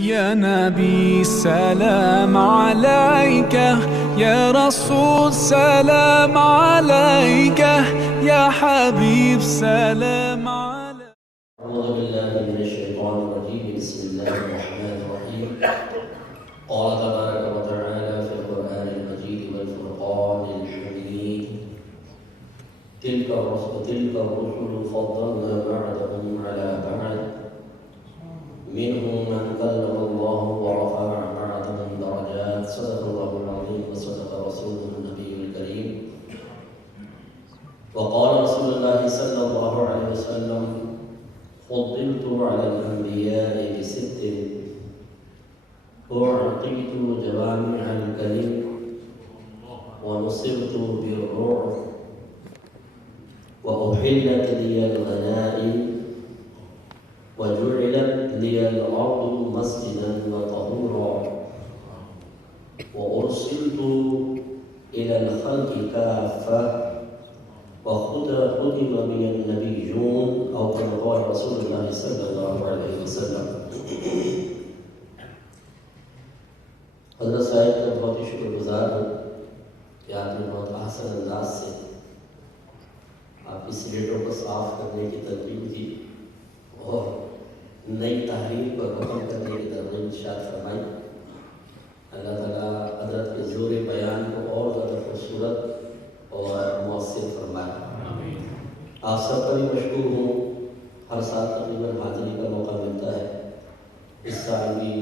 يا نبي سلام عليك، يا رسول سلام عليك، يا حبيب سلام عليك. أعوذ بالله من الشيطان الرجيم. بسم الله الرحمن الرحيم. قال تبارك وتعالى في القرآن المجيد والفرقان الحميد: تلك الرسل فضلنا بعضهم على بعض منهم من كلم الله ورفع بعضهم درجات. صدق الله العظيم وصدق رسوله النبي الكريم. وقال رسول الله صلى الله عليه وسلم: فضلت على الأنبياء بست: أعطيت جوامع الكلم، ونصرت بالرعب، وأحلت لي الغنائم، وجعلت لي الأرض مسجدا وطهورا، وأرسلت إلى الخلق كافة، وختم بي النبيون، أو كما قال رسول الله صلى الله عليه وسلم. حضرت صاحب کا بہت ہی شکر گزار ہوں کہ آپ نے بہت احسن انداز سے آپ کی سلیٹوں کو صاف کرنے کی ترغیب دی اور نئی تحریر پر حکم کرنے کی ترغیب ارشاد فرمائی. اللہ تعالیٰ حضرت کے زور بیان کو اور زیادہ خوبصورت اور مؤثر فرمائے. آپ سب کا بھی مشکور ہوں. ہر سال تقریباً حاضری کا موقع ملتا ہے. اس سال بھی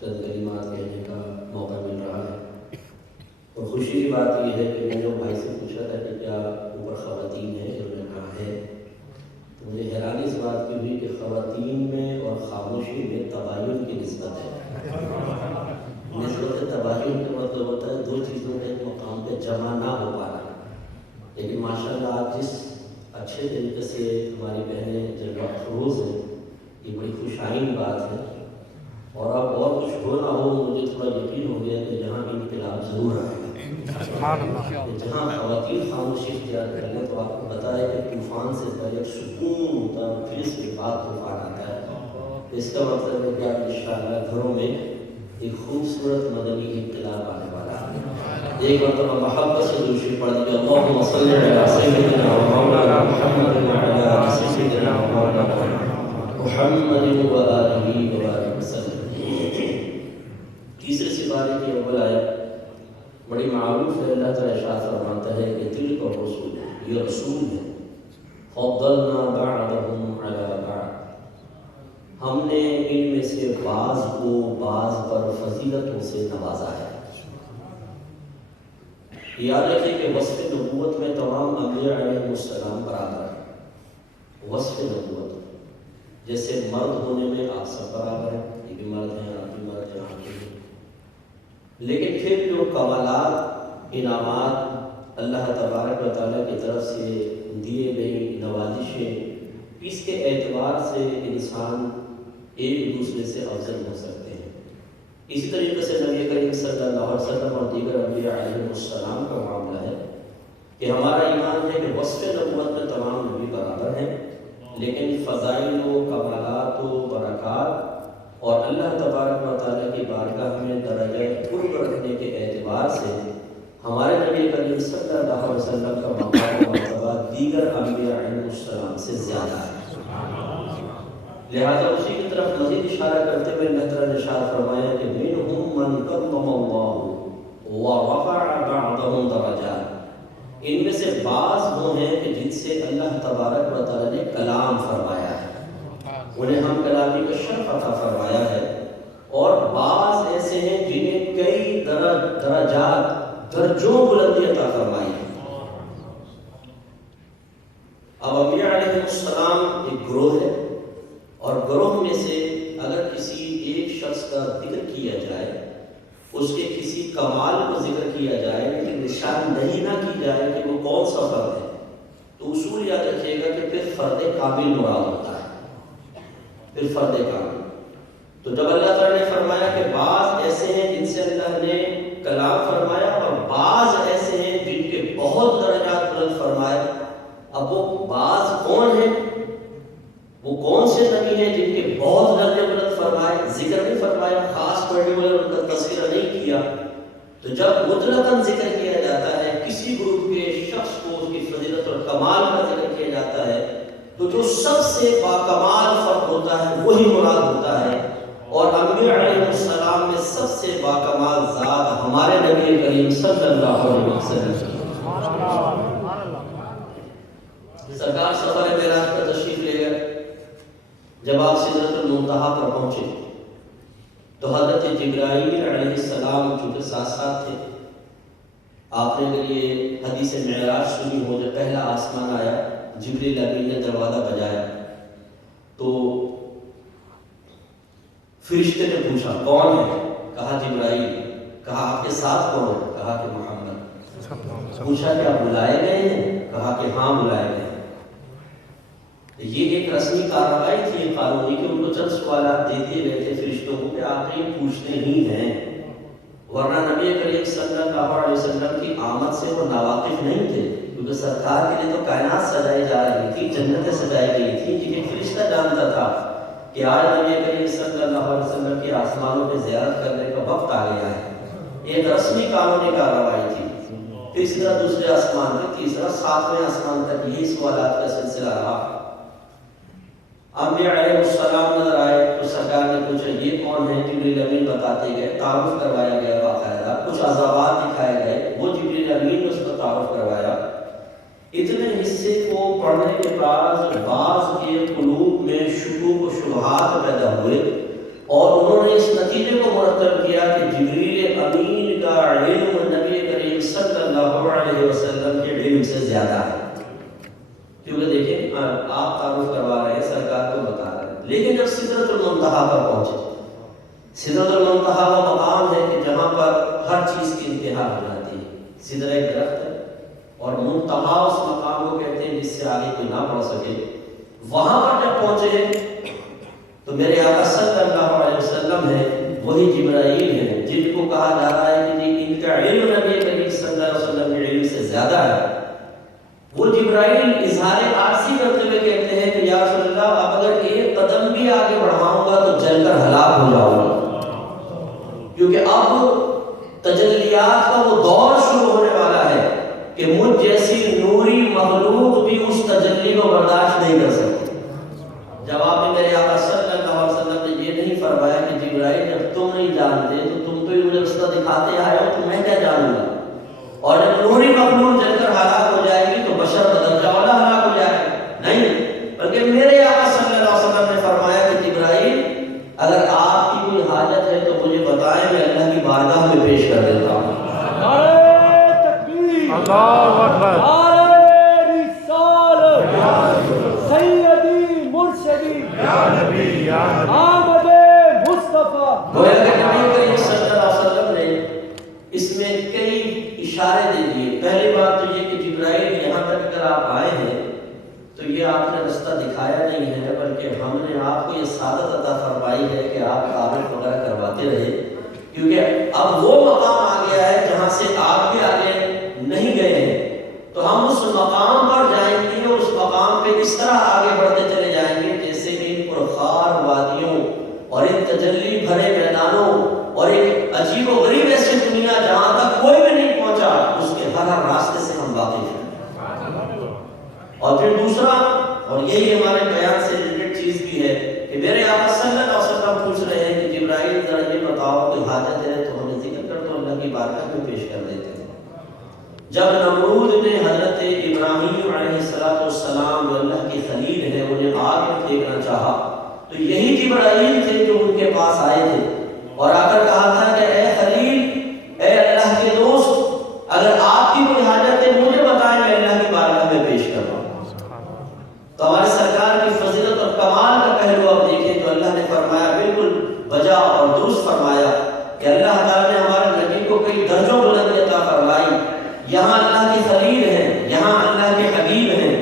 چند کلمات کہنے کا موقع مل رہا ہے. اور خوشی کی بات یہ ہے کہ میں نے بھائی سے پوچھا تھا کہ کیا اوپر خواتین ہیں، انہوں نے کہا ہے. تو مجھے حیرانی اس بات کی ہوئی کہ خواتین میں اور خاموشی میں تباین کی نسبت ہے. نسبت تباین کا مطلب ہوتا ہے دو چیزوں کا ایک مقام پہ جمع نہ ہو پانا. لیکن ماشاءاللہ آپ جس اچھے طریقے سے ہماری بہنیں جلوہ افروز ہیں، یہ بڑی خوش آئین بات ہے. اور اب اور کچھ ہو نہ ہو، مجھے تھوڑا یقین ہو گیا کہ یہاں بھی انقلاب ضرور آئے گا. جہاں خواتین خاموشی اختیار کر لیں تو آپ کو پتہ ہے کہ طوفان سے پہلے سکون ہوتا ہے، پھر اس کے بعد طوفان آتا ہے. اس کا مطلب ہے کہ آپ انشاءاللہ گھروں میں ایک خوبصورت مدنی انقلاب آنے والا ہے. ایک مرتبہ محبت سے درود شریف پڑھ دیجیے: اللہم صلی علی سیدنا و مولانا محمد وعلی آل سیدنا و مولانا محمد وآلہ وبارک وسلم. تیسرے سپارے کی اول آیت بڑی معروف ہے. اللہ تعالیٰ ارشاد فرماتا ہے کہ تلک الرسل، یہ رسول ہے، فضلنا بعضهم علی بعض، ہم نے ان میں سے بعض کو بعض پر فضیلتوں سے نوازا ہے. یاد رکھیں کہ وصف نبوت میں تمام انبیاء علیہ السلام برابر ہیں. وصف نبوت جیسے مرد ہونے میں آپ سب برابر ہیں، یہ بھی مرد ہیں، آپ بھی مرد ہیں، آپ بھی ہیں. لیکن پھر جو کمالات، انعامات اللہ تبارک و تعالیٰ کی طرف سے دیے گئی نوازشیں، اس کے اعتبار سے انسان ایک دوسرے سے افضل ہو سکتے ہیں. اسی طریقے سے نبی کریم صلی اللہ علیہ وسلم اور دیگر انبیاء علیہ السلام کا معاملہ ہے کہ ہمارا ایمان ہے کہ وصف نبوت میں تمام نبی برابر ہیں، لیکن فضائل و کمالات و برکات اور اللہ تبارک و تعالیٰ کی بارگاہ میں درجہ قرب رکھنے کے اعتبار سے ہمارے نبی کریم صلی اللہ علیہ وسلم کا مقام و مرتبہ دیگر انبیاء علیہ السلام سے زیادہ ہے. لہذا اسی کی طرف مزید اشارہ کرتے ہوئے اللہ تعالیٰ نے ارشاد فرمایا کہ منہم من کلم اللہ ورفع بعضهم درجات، ان میں سے بعض وہ ہیں کہ جن سے اللہ تبارک و تعالیٰ نے کلام فرمایا ہے، انہیں ہم کلامی کا شرف عطا فرمایا ہے. اور بعض ایسے ہیں جنہیں کئی درجات، درجوں بلندی عطا فرمائی ہے. اب انبیاء علیہ السلام ایک گروہ ہے، اور گروہ میں سے اگر کسی ایک شخص کا ذکر کیا جائے، اس کے کسی کمال کو ذکر کیا جائے، لیکن نشاندہی نہ کی جائے کہ وہ کون سا فرد ہے، تو اصول یاد رکھیے گا کہ پھر فرد کامل مراد ہوتا ہے. پھر فرد کامل. تو جب اللہ تعالیٰ نے فرمایا کہ بعض ایسے ہیں جن سے اللہ نے کلام فرمایا، اور بعض ایسے ہیں جن کے بہت درجات بلند فرمائے، اب وہ بعض کون ہیں؟ وہ کون سے نبی ہیں جن کے بہت درجے بلند فرمائے، ذکر نہیں فرمایا، خاص پرٹیکولر ان کا تذکرہ نہیں کیا. تو جب مطلقاً ذکر کیا جاتا ہے کسی گروپ کے شخص کو اس کی فضیلت اور کمال کا ذکر کیا جاتا ہے تو جو سب سے باکمال فرد ہوتا ہے وہی مراد ہوتا ہے. اور انبیاء علیہ السلام میں سب سے باکمال ذات ہمارے نبی کریم صلی اللہ علیہ وسلم. سرکار سفر معراج پر تشریف لے گئے. جب آپ سدرۃ المنتہا پر پہنچے تو حضرت جبرائیل علیہ السلام چونکہ ساتھ ساتھ تھے. آپ نے اگر یہ حدیث معراج سنی ہو، جب پہلا آسمان آیا جبریل امین نے دروازہ بجایا تو فرشتے نے پوچھا کون ہے؟ کہا جبرائیل. کہا آپ کے ساتھ کون ہے؟ کہا کہ محمد. پوچھا کہ آپ بلائے گئے ہیں؟ کہا کہ ہاں بلائے گئے ہیں. یہ ایک رسمی کارروائی تھی قانونی کہ ان کو چند سوالات دیتے رہے تھے فرشتوں کو کہ آپ یہ پوچھتے ہی ہیں، ورنہ نبی کریم صلی اللہ علیہ وسلم کی آمد سے وہ ناواقف نہیں تھے، کیونکہ سرکار کے لیے تو کائنات سجائی جا رہی تھی، جنتیں سجائی گئی تھی. ایک فرشتہ جانتا تھا کہ آج نبی کریم صلی اللہ علیہ وسلم کی آسمانوں پہ زیارت کرنے کا وقت آ گیا ہے. ایک رسمی قانونی کارروائی تھی. پھر اسی طرح دوسرے آسمان پہ، تیسرا، ساتویں آسمان تک یہی سوالات کا سلسلہ رہا. انبیاء علیہ السلام نظر آئے تو سرکار نے پوچھا یہ کون ہے؟ جبریل امین بتاتے گئے، تعارف کروایا گیا باقاعدہ. کچھ عذابات دکھائے گئے، وہ جبریل امین نے اس کو تعارف کروایا. اتنے حصے کو پڑھنے کے بعد بعض کے قلوب میں شکوک و شبہات پیدا ہوئے اور انہوں نے اس نتیجے کو مرتب کیا کہ جبریل امین کا علم نبی کریم صلی اللہ علیہ وسلم کے علم سے زیادہ ہے. کیونکہ دیکھیں آپ تعارف کروا رہے ہیں، سرکار کو بتا رہے ہیں، لیکن جب سدرۃ المنتہا پر پہنچے، سدرۃ المنتہا وہ مقام ہے کہ جہاں پر ہر چیز کی انتہا ہو جاتی ہے. سدرہ ایک درخت ہے اور منتہا اس مقام کو کہتے ہیں جس سے آگے کوئی نہ پڑھ سکے. وہاں پر جب پہنچے تو میرے آقا صلی اللہ علیہ وسلم ہے، وہی جبرائیل ہے جن کو کہا جا رہا ہے کہ ان کا علم نبی کریم صلی اللہ علیہ وسلم کے علم سے زیادہ ہے. وہ جبرائیل اظہار عاجزی کرتے ہوئے کہتے ہیں کہ یا رسول اللہ اب اگر ایک قدم بھی آگے بڑھاؤں گا تو جل کر ہلاک ہو جاؤں گا، کیونکہ اب تجلیات کا وہ دور شروع ہونے والا ہے کہ مجھ جیسی نوری مخلوق بھی اس تجلی کو برداشت نہیں کر سکتی. جواب میں میرے آقا صلی اللہ علیہ وسلم نے یہ نہیں فرمایا کہ جبرائیل جب تم نہیں جانتے تو تم تو ہی مجھے رستہ دکھاتے آئے ہو تو میں کیا جانوں گا، اور جب نوری مخلوق جل کر ہلاک ہو جائے گی تو بشر بدرجہ والا ہلاک ہو جائے گا. نہیں، بلکہ میرے آقا صلی اللہ علیہ وسلم نے فرمایا کہ جبرائیل اگر آپ کی کوئی حاجت ہے تو مجھے بتائیں، میں اللہ کی بارگاہ میں پیش کر دیتا ہوں. اللہ اکبر. سیدی مرشدی یا نبی یا نبی آمد مصطفیٰ. گویا کہ نبی کریم صلی اللہ علیہ وسلم نے اس میں کئی اشارے دے دیے. پہلی بات تو یہ کہ جبرائیل یہاں تک اگر آپ آئے ہیں تو یہ آپ نے رستہ دکھایا نہیں ہے، بلکہ ہم نے آپ کو یہ سعادت عطا فرمائی ہے کہ آپ تعارف وغیرہ کرواتے رہے، کیونکہ اب وہ مقام آ گیا ہے جہاں سے آپ بھی آگے نہیں گئے ہیں. تو ہم اس مقام پر جائیں گے اور اس مقام پہ اس طرح آگے بڑھتے چلے جائیں گے جیسے کہ ان پرخار وادیوں اور ان تجلی بھرے میدانوں اور ایک عجیب و غریب ایسی دنیا جہاں تک کوئی بھی نہیں پہنچا، اس کے ہر ہر راستے سے ہم واقف ہیں. اور پھر دوسرا، اور یہی ہمارے بیان سے ریلیٹڈ چیز بھی ہے کہ میرے آقا صلی اللہ علیہ وسلم پوچھ رہے ہیں کہ جبرائیل ذرا یہ بتاؤ کہ حاجت ہے تو ہمیں ذکر کر تو اللہ کی بارگاہ میں پیش کر دیتے ہیں. جب نمرود نے حضرت ابراہیم علیہ السلام جو اللہ کی خلیل ہے انہیں آگ میں پھینکنا چاہا تو یہی جبرائیل تھے جو ان کے پاس آئے تھے اور آ کر کہا تھا کہ اے خلیل، اے اللہ کے دوست، اگر آپ کی کوئی حاجت ہے مجھے بتائیں، میں اللہ کی بارگاہ میں پیش کر رہا ہوں. تو ہمارے سرکار کی فضیلت اور کمال کا پہلو اب دیکھیں تو اللہ نے فرمایا، بالکل بجا اور درست فرمایا کہ اللہ تعالیٰ نے ہمارے نبی کو کئی درجوں بلندی عطا فرمائی. یہاں اللہ کے خلیل ہیں، یہاں اللہ کے حبیب ہیں،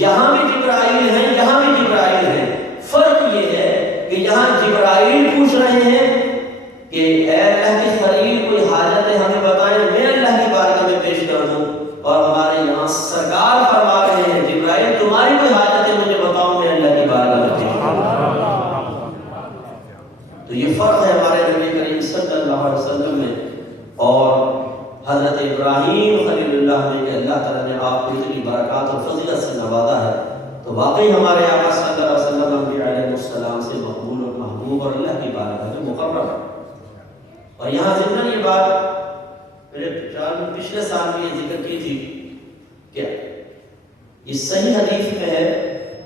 یہاں بھی جبرائیل ہیں، یہاں بھی جبرائیل ہیں. فرق یہ ہے کہ یہاں جبرائیل پوچھ رہے ہیں کہ اے اللہ کے خلیل کوئی حاجت ہے ہمیں بتائیں، میں اللہ کی بارگاہ میں پیش کر دوں، اور ہمارے یہاں سرکار فرما رہے ہیں جبرائیل تمہاری کوئی حاجت ہے مجھے بتاؤ، میں اللہ کی بارگاہ میں پیش کر دوں. صلی اللہ علیہ وسلم میں اور حضرت ابراہیم خلیل اللہ میں کہ اللہ تعالیٰ نے آپ کو اتنی برکات اور فضیلت سے نوازا ہے، تو واقعی ہمارے آقا صلی اللہ علیہ وسلم انبیاء علیہ السلام سے مقبول اور محبوب اور اللہ کی بارگاہ میں مقرر ہے۔ اور یہاں ضمن یہ بات میرے پچھلے سال میں یہ ذکر کی تھی کہ یہ صحیح حدیث میں ہے،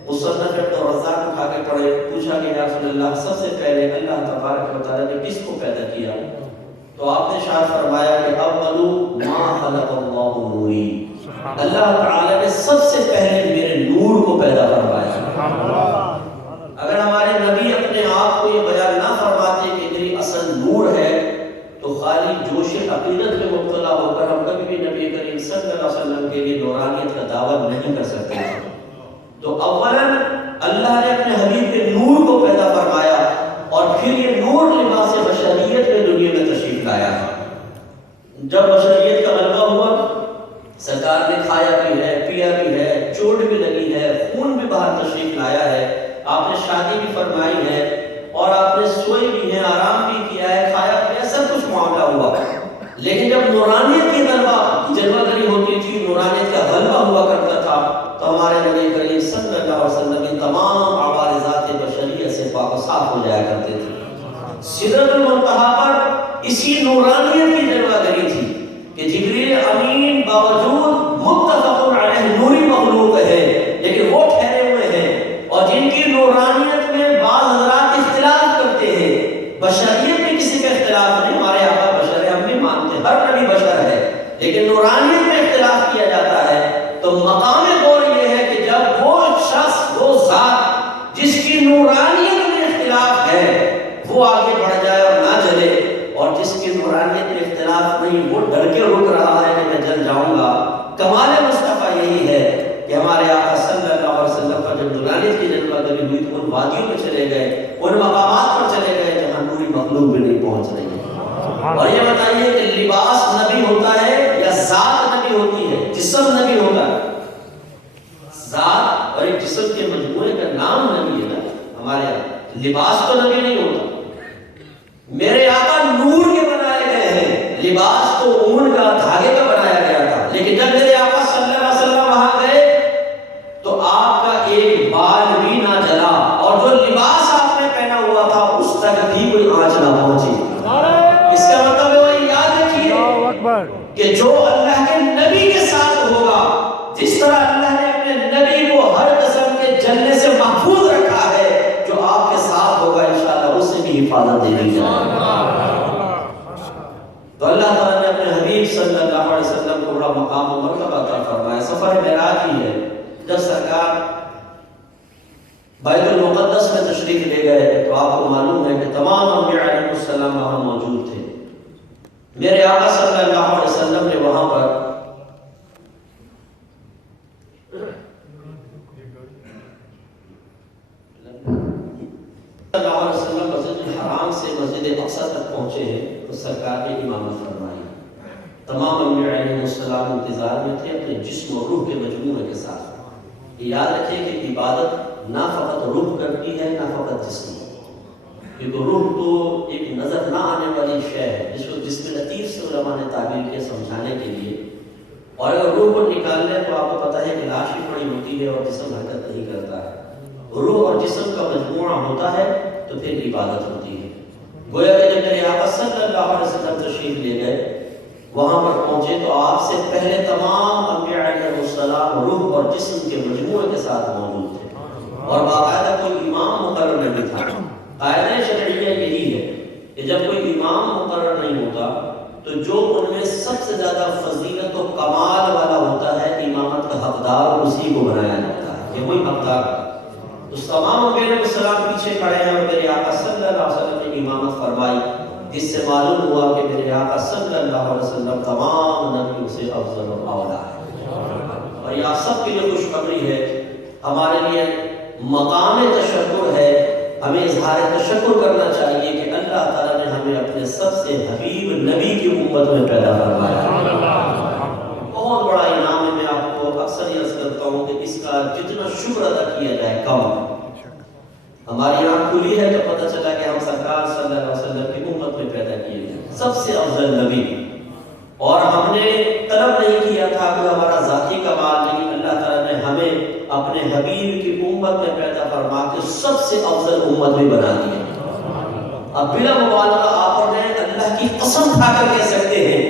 مصنف عبدالرزاق اٹھا کے پڑھے، پوچھا کہ یا رسول اللہ سب سے پہلے اللہ تبارک و تعالیٰ نے کس کو پیدا کیا؟ تو آپ نے شاید فرمایا کہ اول ما خلق اللہ نوری، اللہ تعالیٰ نے سب سے پہلے میرے نور کو پیدا فرمایا۔ اگر ہمارے نبی اپنے آپ کو یہ بیان نہ فرماتے کہ میری اصل نور ہے تو خالی جوش عقیدت میں مبتلا ہو کر ہم کبھی بھی نبی کریم صلی اللہ علیہ وسلم کے لیے نورانیت کا دعویٰ نہیں کر سکتے۔ تو اولاً اللہ نے اپنے حبیب کے نور کو پیدا فرمایا اور پھر یہ نور لباس بشریت میں دنیا میں تشریف لایا ہے۔ جب بشریت کا غلبہ ہوا، سرکار نے کھایا بھی ہے، پیا بھی ہے، چوٹ بھی لگی ہے، خون بھی باہر تشریف لایا ہے، آپ نے شادی بھی فرمائی ہے اور آپ نے سوئی بھی ہے، آرام بھی کیا ہے، کھایا پیا، سب کچھ معاملہ ہوا۔ لیکن جب نورانیت کی غلبہ جلوہ گری ہوتی تھی، نورانیت کا غلبہ ہوا کرتا تھا، تو ہمارے نبی کریم صلی اللہ علیہ وسلم ان تمام عوارضات بشریت سے پاک و صاف ہو جایا کرتے تھے۔ سدرۃ المنتہا پر اسی نورانیت کی جلوہ گری تھی کہ جبریل امین باوجود متفق علیہ نوری مخلوق ہے، لیکن وہ ٹھہرے ہوئے ہیں اور جن کی نورانیت میں بعض حضرات اختلاف کرتے ہیں۔ بشریت میں کسی کا اختلاف نہیں، ہمارے آقا بشر ہے، ہم بھی مانتے ہیں، ہر نبی بشر ہے، لیکن نورانیت میں اختلاف کیا جاتا ہے۔ تو مقام غور یہ ہے کہ جب وہ شخص، وہ ذات جس کی نورانیت میں اختلاف ہے وہ آگے بڑھ جائے اور نہ جلے، اور جس کی نورانیت میں اختلاف نہیں وہ ڈر کے رک رہا ہے کہ میں جل جاؤں گا۔ کمال مصطفیٰ یہی ہے کہ ہمارے آقا صلی اللہ علیہ وسلم پر جب نورانیت کی جلوہ گری ہوئی تو ان وادیوں میں چلے گئے، ان مقامات پر چلے گئے جہاں نوری مخلوق بھی نہیں پہنچ رہی ہے۔ اور یہ بتائیے کہ لباس نبی ہوتا ہے یا ذات نبی ہوتی ہے؟ جسم نبی ہوتا ہے، ذات اور ایک جسم کے مجموعے کا نام نبی ہے نا ہمارے یہاں، لباس تو نبی نہیں ہوتا۔ میرے آقا نور کے بنائے گئے ہیں، لباس تو اون کا، دھاگے کا بنایا گیا تھا، لیکن جب میرے آقا صلی اللہ علیہ وسلم وہاں گئے تو آپ کا ایک بال بھی نہ جلا، اور جو لباس آپ نے پہنا ہوا تھا اس تک بھی کوئی آنچ نہ پہنچی۔ اس کا مطلب ہے وہ یاد رکھیے کہ جو اللہ کے نبی کے ساتھ ہوگا، جس طرح اللہ نے اپنے نبی کو ہر قسم کے جلنے سے محفوظ رکھا ہے، جو آپ کے ساتھ ہوگا انشاءاللہ اس سے بھی حفاظت دے دی جائے۔ تو اللہ تعالیٰ نے اپنے حبیب صلی اللہ علیہ وسلم کو بڑا مقام و مرتبہ عطا فرمایا۔ سفر معراج ہی ہے، جب سرکار بیت المقدس میں تشریف لے گئے تو آپ کو معلوم ہے کہ تمام انبیاء علیہ السلام وہاں موجود تھے۔ میرے آقا صلی اللہ علیہ وسلم نے وہاں پر صلی اللہ علیہ وسلم مسجد الحرام سے مسجد اقصی تک پہنچے ہیں تو سرکار نے امامت فرمائی۔ تمام انبیاء علیہ السلام انتظار میں تھے اپنے جسم و روح کے مجموعے کے ساتھ۔ یاد رکھیں کہ عبادت نہ فقط روح کرتی ہے نہ فقط جسم، کیونکہ روح تو ایک نظر نہ آنے والی شے ہے جس کو جسم لطیف سے علماء نے تعبیر کیا سمجھانے کے لیے، اور اگر روح کو نکال لیں تو آپ کو پتہ ہے کہ لاش ہی پڑی ہوتی ہے اور جسم حرکت نہیں کرتا ہے۔ روح اور جسم کا مجموعہ ہوتا ہے تو پھر عبادت ہوتی ہے۔ گویا کہ جب میرے آقا صلی اللہ علیہ وسلم تشریف لے گئے، وہاں پر پہنچے تو آپ سے پہلے تمام انبیاء علیہ السلام روح اور جسم کے مجموعے کے ساتھ موجود تھے، اور باقاعدہ کوئی امام مقرر نہیں تھا۔ قاعدہ شرعیہ یہی ہے کہ جب کوئی امام مقرر نہیں ہوتا تو جو ان میں سب سے زیادہ فضیلت و کمال والا ہوتا ہے امامت کا حقدار اسی کو بنایا جاتا ہے کہ وہی حقدار ہے۔ اس تمام انبیاء علیہ السلام پیچھے کھڑے ہیں اور میرے آقا صلی اللہ علیہ وسلم نے امامت فرمائی، جس سے معلوم ہوا کہ میرے آقا صلی اللہ علیہ وسلم تمام نبیوں سے افضل و اعلیٰ ہے۔ اور یہ آپ سب کے لیے خوشخبری ہے، ہمارے لیے مقام تشکر ہے، ہمیں اظہار تشکر کرنا چاہیے کہ اللہ تعالیٰ نے ہمیں اپنے سب سے حبیب نبی کی امت میں پیدا فرمایا۔ بہت بڑا انعام ہے، میں آپ کو اکثر یہ عرض کرتا ہوں کہ اس کا جتنا شکر ادا کیا جائے کم۔ ہماری آنکھ کھلی ہے تو پتہ چلا کہ ہم سرکار صلی اللہ علیہ وسلم کی امت میں پیدا کیے سب سے افضل نبی. اور ہم نے طلب نہیں کیا تھا کہ ہمارا ذاتی کمال نہیں، اللہ تعالیٰ نے ہمیں اپنے حبیب کی امت میں پیدا فرما کے سب سے افضل امت بھی بنا دیا. اب بلا مبالغہ آپ نے اللہ کی قسم کھا کر کہہ سکتے ہیں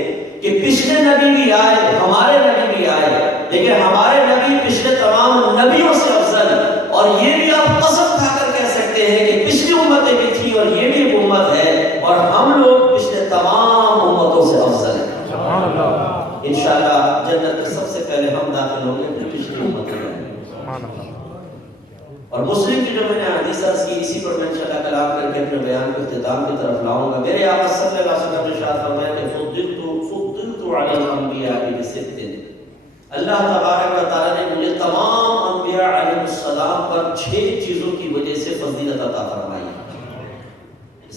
کہ پچھلے نبی بھی آئے، ہمارے نبی بھی آئے، لیکن ہمارے نبی پچھلے تمام نبیوں سے افضل. اور یہ بھی آپ قسم کھا کر کہہ سکتے ہیں کہ پچھلی امتیں بھی تھی اور یہ بھی ایک امت ہے، اور ہم لوگ پچھلے تمام امتوں سے افضل ہیں. انشاءاللہ جنت میں سب سے پہلے ہم داخل ہوں گے اپنی پچھلی امت میں. اور مسلم کی جو میں نے حدیث عرض کی، اسی پر میں انشاءاللہ کلام کر کے اپنے بیان کو اختتام کی طرف لاؤں گا. میرے آقا صلی اللہ علیہ وسلم نے ارشاد فرمایا کہ فضلت علی الانبیاء بست. اللہ تبارک و تعالیٰ نے مجھے تمام انبیاء علیہ السلام پر 6 چیزوں کی وجہ سے فضیلت عطا فرمائی.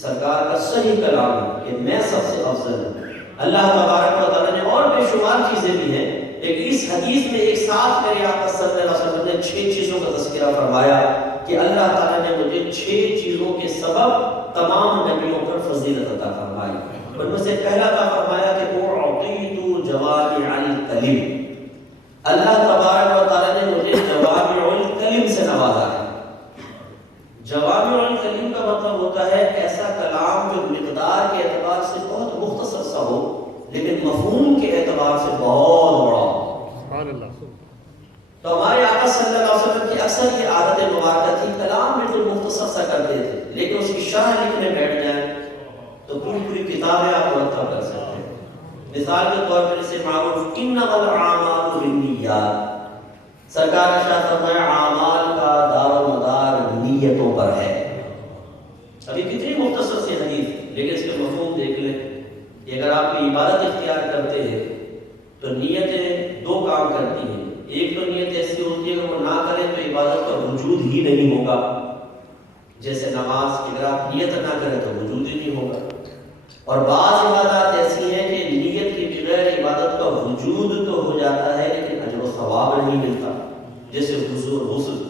سرکار کا صحیح کلام ہے کہ میں سب سے افضل ہوں. اللہ تبارک و تعالیٰ نے اور بے شمار چیزیں بھی ہیں، لیکن اس حدیث میں ایک ساتھ میرے آقا صلی اللہ علیہ وسلم نے 6 چیزوں کا تذکرہ فرمایا کہ اللہ تعالیٰ نے مجھے 6 چیزوں کے سبب تمام نبیوں پر فضیلت عطا فرمائی. ان میں سے پہلا عطا فرمایا کہ اعطیت جوامع الکلم. اللہ تبارک و تعالیٰ نے مجھے جوامع الکلم سے نوازا ہے. جوامع الکلم کا مطلب ہوتا ہے ایسا کلام جو مقدار کے اعتبار سے بہت مختصر سا ہو لیکن مفہوم کے اعتبار سے بہت بڑا ہو. تو ہمارے آقا صلی اللہ علیہ وسلم کی اکثر یہ عادت مبارکہ تھی، کلام بالکل مختصر سا کرتے تھے، لیکن اس کی شرح لکھنے بیٹھ جائیں تو پوری کتابیں آپ مرتب کر سکتے ہیں. مثال کے طور پر اسے معروف انما الاعمال بالنیات. سرکار نے ارشاد فرمایا اعمال کا دار و مدار نیتوں پر ہے. ابھی کتنی مختصر سی حدیث، لیکن اس کے مفہوم دیکھ لیں کہ اگر آپ کوئی عبادت اختیار کرتے ہیں تو نیتیں 2 کام کرتی ہیں. ایک تو نیت ایسی ہوتی ہے کہ وہ نہ کریں تو عبادت کا وجود ہی نہیں ہوگا، جیسے نماز کی اگر آپ نیت نہ کریں تو وجود ہی نہیں ہوگا. اور بعض عبادات ایسی ہیں کہ نیت کے بغیر عبادت کا وجود تو ہو جاتا ہے لیکن اجر و ثواب نہیں ملتا، جیسے وضو اور غسل.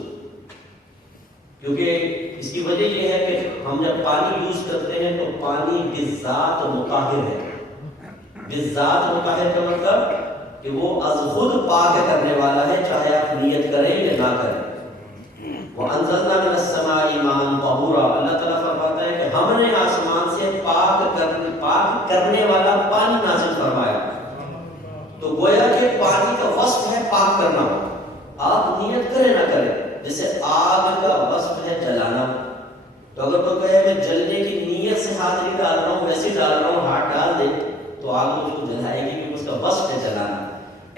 کیونکہ اس کی وجہ یہ ہے کہ ہم جب پانی یوز کرتے ہیں تو پانی بالذات مطہر ہے. بالذات مطہر کا مطلب کہ وہ از خود پاک کرنے والا ہے، چاہے آپ نیت کریں یا نہ کریں. وَأَنزَلْنَا مِنَ السَّمَاءِ مَاءً طَهُورًا. اللہ تعالیٰ فرماتا ہے کہ ہم نے آسمان سے پاک کرنے والا پانی نازل فرمایا. تو گویا کہ پانی کا وصف ہے پاک کرنا. آپ نیت کریں نہ کریں، جیسے آگ کا وصف ہے جلانا. تو اگر کوئی کہے میں جلنے کی نیت سے ہاتھ نہیں ڈال رہا ہوں، ویسے ڈال رہا ہوں، ہاتھ ڈال دے تو آگ اس کو جلائے گی کیونکہ اس کا وصف ہے جلانا.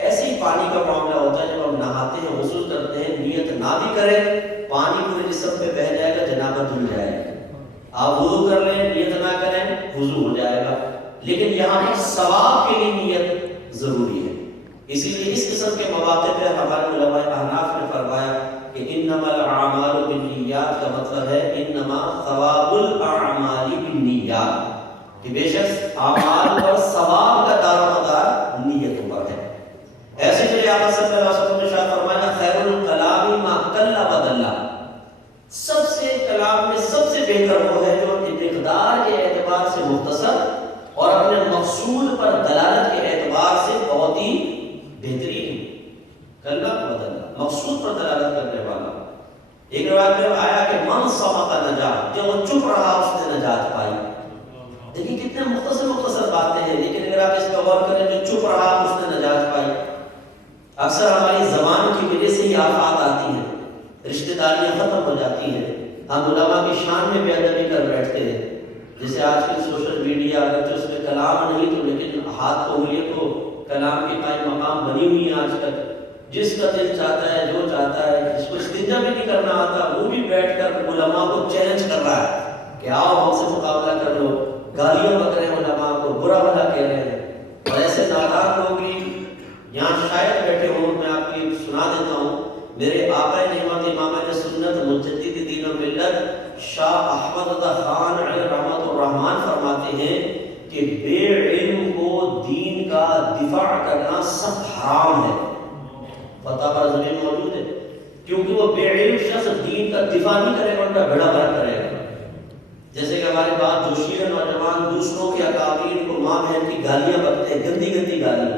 ایسے ہی پانی کا معاملہ ہوتا ہے. جب ہم نہاتے ہیں، غسل کرتے ہیں، نیت نہ بھی کریں پانی پورے جسم پہ بہہ جائے گا، جنابت دھل جائے گی. آپ وضو کر لیں، نیت نہ کریں، وضو ہو جائے گا. لیکن یہاں پر ثواب کے لیے نیت ضروری ہے. اسی لیے اس قسم کے مواقع پہ ہمارے علماء احناف نے فرمایا کہ انما الاعمال بالنیات کا مطلب ہے انما ثواب الاعمال بالنیات، کہ بے شک اعمال پر ثواب کا دار و مدار نیتوں پر ہے. ایسے میرے آقا صلی اللہ علیہ وسلم نے ارشاد فرمایا خیر الکلام ما قل و دل. سب سے کلام میں سب سے بہتر وہ ہے جو مقدار کے اعتبار سے مختصر اور اپنے مقصود پر دلالت کے اعتبار سے بہت ہی بہترین. کلام و دل مقصود پر دلالت کرنے والا. ایک روایت میں آیا کہ من صمت نجا، جو وہ چپ رہا اس نے نجات پائی. دیکھیں کتنے مختصر باتیں ہیں، لیکن اگر آپ اس پر غور کریں جو چپ رہا اس نے نجات پائی. اکثر ہماری زبان کی وجہ سے ہی آفات آتی ہیں، رشتہ داریاں ختم ہو جاتی ہیں، ہم علماء کی شان میں بے ادبی کر بیٹھتے ہیں. جیسے آج کل سوشل میڈیا اگر جو اس میں کلام نہیں تو لیکن ہاتھ کو انگلیوں کو کلام کے قائم مقام بنی ہوئی ہیں. آج کل جس کا دل چاہتا ہے، جو چاہتا ہے، جس کو استنجا بھی نہیں کرنا آتا وہ بھی بیٹھ کر علماء کو چیلنج کر رہا ہے کہ آؤ ہم سے مقابلہ کر لو. گالیاں بک رہے ہیں، علماء کو برا بھلا کہہ رہے ہیں. اور ایسے نادان لوگ بھی یہاں شاید بیٹھے ہوں. میں آپ کی سنا دیتا ہوں. میرے آقا نعمت امام سنت مجدد دین و ملت شاہ احمد خان علیہ رحمت الرحمن فرماتے ہیں کہ بے علم کو دین کا دفاع کرنا سخت حرام ہے. فتح پر زمین موجود ہے. کیونکہ وہ بے علم شخص دین کا دفاع نہیں کرے گا، ان کا بھیڑا بھرا کرے گا. جیسے کہ ہمارے بعد جوشیل نوجوان دوسروں کے اکابرین کو ماں بہن کی گالیاں بکتے ہیں، گندی گندی گالیاں،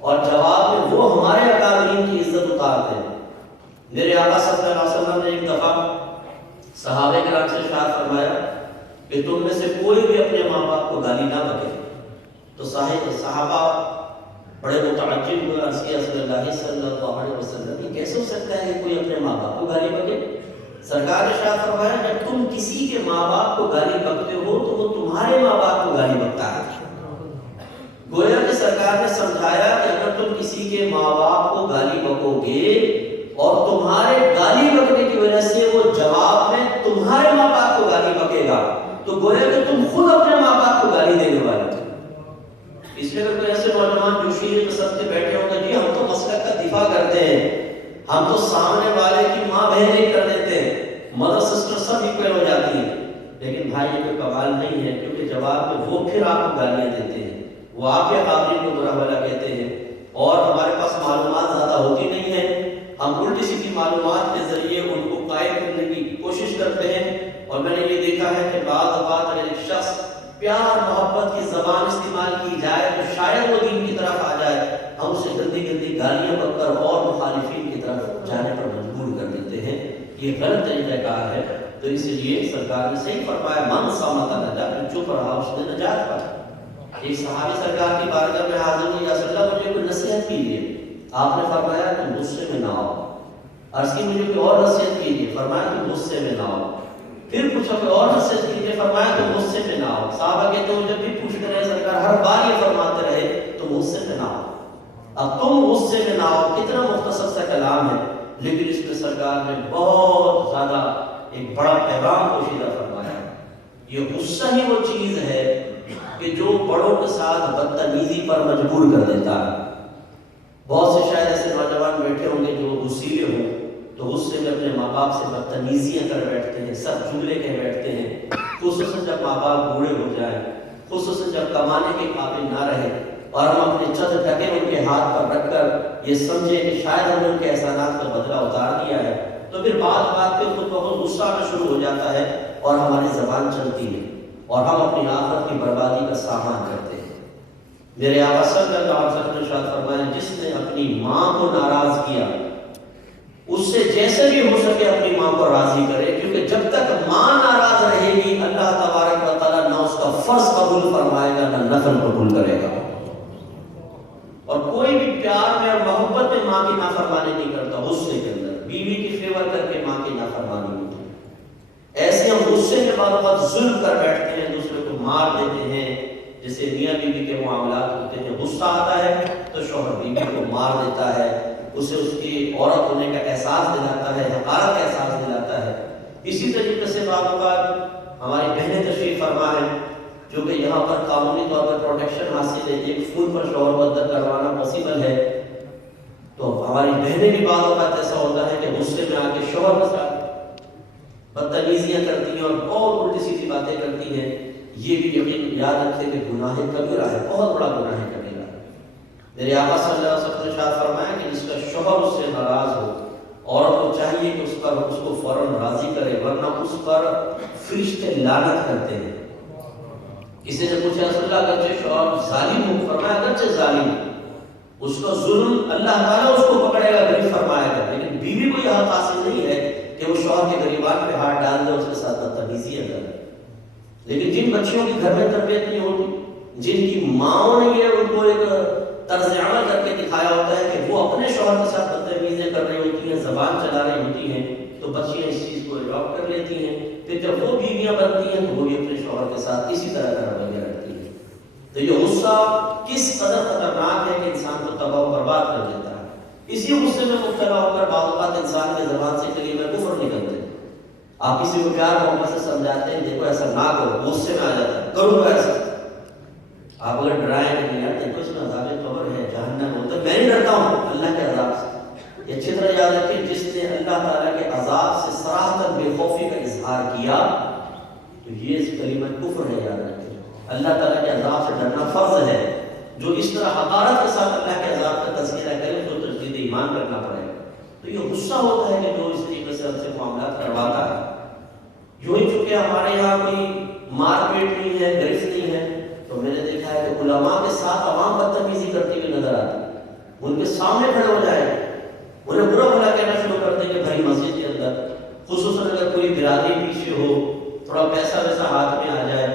اور جواب میں وہ ہمارے اکابرین کی عزت اتارتے ہیں۔ میرے آقا صلی اللہ علیہ وسلم نے ایک دفعہ صحابہ کرام سے ارشاد فرمایا کہ تم میں سے کوئی بھی اپنے ماں باپ کو گالی نہ بکے۔ تو صحابہ بڑے متعجب ہوئے، عرض کیا رسول اللہ صلی اللہ علیہ وسلم یہ کیسے ہو سکتا ہے کہ کوئی اپنے ماں باپ کو گالی بکے؟ سرکار نے ارشاد فرمایا جب تم کسی کے ماں باپ کو گالی بکتے ہو تو وہ تمہارے ماں باپ کو گالی بکتا ہے۔ گویا کہ سرکار نے سمجھایا کہ اگر تم کسی کے ماں باپ کو گالی بکو گے اور تمہارے گالی بکنے کی وجہ سے وہ جواب میں تمہارے ماں باپ کو گالی بکے گا تو گویا کہ تم خود اپنے ماں باپ کو گالی دینے والے ہو۔ اس لیے اگر کوئی ایسے نوجوان جو شیر پسند کے بیٹھے ہوں گے جی ہم تو مسلک کا دفاع کرتے ہیں، ہم تو سامنے والے کی ماں بہن ایک کر دیتے ہیں، مدر سسٹر سب اکول ہو جاتی ہیں، لیکن بھائی یہ کوئی کمال نہیں ہے، کیونکہ جواب میں وہ پھر آپ کو گالیاں دیتے ہیں، وہ آپ کے قابلین کو برا بھلا کہتے ہیں، اور ہمارے پاس معلومات زیادہ ہوتی نہیں ہے، ہم الٹی سیدھی معلومات کے ذریعے ان کو قائم کرنے کی کوشش کرتے ہیں۔ اور میں نے یہ دیکھا ہے کہ بعض اوقات اگر ایک شخص پیار محبت کی زبان استعمال کی جائے تو شاید وہ دین کی طرف آ جائے، ہم اسے گندی گندی گالیاں بک کر اور مخالفین کی طرف جانے پر مجبور کر دیتے ہیں۔ یہ غلط طریقہ کار ہے، تو اس لیے سرکار نے صحیح فرمایا من صامت نجات، جو پڑھا اس نے نجات پائی۔ ایک صحابی سرکار کی بارگاہ میں حاضر ہوئے، یا رسول اللہ مجھے کوئی نصیحت کیجیے۔ آپ نے فرمایا کہ غصے میں نہ آؤ۔ عرض کی مجھے کوئی اور نصیحت کیجیے، فرمایا کہ غصے میں نہ آؤ۔ پھر پوچھا کہ اور نصیحت کیجیے، فرمایا کہ غصے میں نہ آؤ۔ صحابہ کہتے ہیں جب بھی پوچھتے رہے سرکار ہر بار یہ فرماتے رہے تو غصے میں نہ آؤ۔ اب تم غصے میں نہ آؤ، کتنا مختصر سا کلام ہے، لیکن اس میں سرکار نے بہت زیادہ ایک بڑا پیغام پوشیدہ فرمایا۔ یہ غصہ ہی وہ چیز ہے کہ جو بڑوں کے ساتھ بدتمیزی پر مجبور کر دیتا ہے۔ بہت سے شاید ایسے نوجوان بیٹھے ہوں گے جو غصیلے ہوں تو غصے میں اپنے ماں باپ سے بدتمیزیاں کر بیٹھتے ہیں، سب جملے کہہ بیٹھتے ہیں، خصوصاً جب ماں باپ بوڑھے ہو جائیں، خصوصاً جب کمانے کے قابل نہ رہے اور ہم اپنے چند ٹکے ان کے ہاتھ پر رکھ کر یہ سمجھے کہ شاید ہم نے ان کے احسانات کا بدلہ اتار دیا ہے، تو پھر بات بات پہ خود بخود غصہ آنا شروع ہو جاتا ہے اور ہماری زبان چلتی ہے اور ہم اپنی آخرت کی بربادی کا سامان کرتے ہیں۔ میرے آقا صلی اللہ علیہ وسلم نے ارشاد فرمایا جس نے اپنی ماں کو ناراض کیا اس سے جیسے بھی ہو سکے اپنی ماں کو راضی کرے، کیونکہ جب تک ماں ناراض رہے گی اللہ تبارک و تعالیٰ نہ اس کا فرض قبول فرمائے گا نہ نفل قبول کرے گا۔ اور کوئی بھی پیار میں اور محبت میں ماں کی نافرمانی نہیں کرتا، غصے کے اندر بیوی کی فیور کر کے ماں کی نافرمانی ہوتی ہے۔ ایسے ہم غصے کے بعد بہت ظلم کر بیٹھتے ہیں، دوسرے کو مار دیتے ہیں، جیسے میاں بیوی کے معاملات ہوتے ہیں، غصہ آتا ہے تو شوہر بیوی کو مار دیتا ہے، اسے اس کی عورت ہونے کا احساس دلاتا ہے، حقارت کا احساس دلاتا ہے۔ اسی طریقے سے بعض اوقات ہماری بہنیں تشریف فرما ہے جو کہ یہاں پر قانونی طور پر پروٹیکشن حاصل ہے، ایک فون پر شوہر بدل کروانا پاسبل ہے، تو ہماری بہنیں بھی بعض اوقات ایسا ہوتا ہے کہ غصے میں آ کے شوہر کے ساتھ بدتمیزیاں کرتی ہیں اور بہت الٹی سیدھی باتیں کرتی ہیں۔ یہ بھی یقین یاد رکھے کہ گناہ کبیرہ ہے، بہت بڑا گناہ کبیرہ ہے۔ میرے آقا صلی اللہ علیہ وسلم نے ارشاد فرمایا کہ جس کا شوہر اس سے ناراض ہو، عورت کو چاہیے کہ اس کو فوراً راضی کرے، ورنہ اس پر فرشتے لعنت کرتے ہیں۔ کسی نے پوچھا رسول اللہ اگرچہ شوہر ظالم ہو، فرمایا اگرچہ ظالم اس کا ظلم اللہ تعالیٰ اس کو پکڑے گا، غریب فرمائے گا، لیکن بیوی کو یہ حق حاصل نہیں ہے کہ وہ شوہر کے غریبان پہ ہاتھ ڈال دے، اس کے ساتھ بدتمیزیاں کرے۔ لیکن جن بچیوں کی گھر میں تربیت نہیں ہوتی، جن کی ماں نے یہ ان کو ایک طرز عمل کر کے دکھایا ہوتا ہے کہ وہ اپنے شوہر کے ساتھ بدتمیزیاں کر رہی ہوتی ہیں، زبان چلا رہی ہوتی ہیں، تو بچیاں اس چیز کو اڈاپٹ کر لیتی ہیں، پھر جب وہ بیویاں بنتی ہیں تو وہ بھی اپنے شوہر کے ساتھ اسی طرح کا رویہ رکھتی ہیں۔ تو یہ غصہ کس قدر خطرناک ہے کہ انسان کو تباہ و برباد کر دیتا ہے۔ اسی غصے میں مبتلا ہو کر بعض اوقات انسان کی زبان سے کلمہ کفر نکلتے ہیں۔ آپ کسی کو پیار محبت سے سمجھاتے ہیں دیکھو ایسا نہ کرو، غصے میں آ جاتا ہے کرو ایسا، آپ اگر ڈرائیں کہ یار دیکھو اس میں عذاب قبر ہے، جہنم ہوتا ہے، میں نہیں ڈرتا ہوں اللہ کے عذاب سے۔ یہ اچھی طرح یاد رکھیں جس نے اللہ تعالیٰ کے عذاب سے صراحتاً بے خوفی کا اظہار کیا تو یہ کلمہ کفر ہے، یاد رکھیں۔ اللہ تعالیٰ کے عذاب سے ڈرنا فرض ہے، جو اس طرح حقارت کے ساتھ اللہ کے عذاب کا تذکرہ کرے تو تجدید ایمان کرنا پڑے گا۔ تو یہ غصہ ہوتا ہے کہ جو اس طریقے سے ہم سے معاملات کرواتا ہے۔ یوں ہی چونکہ ہمارے یہاں کوئی مار پیٹ نہیں ہے، گرفت نہیں ہے، تو میں نے دیکھا ہے کہ علماء ساتھ عوام بدتمیزی کرتی ہوئی نظر آتی، ان کے سامنے کھڑے ہو جائے، انہیں برا بھلا کہنا شروع کر دیں کہ بھائی مسجد کے اندر خصوصاً اگر کوئی برادری پیچھے ہو، تھوڑا پیسہ ویسا ہاتھ میں آ جائے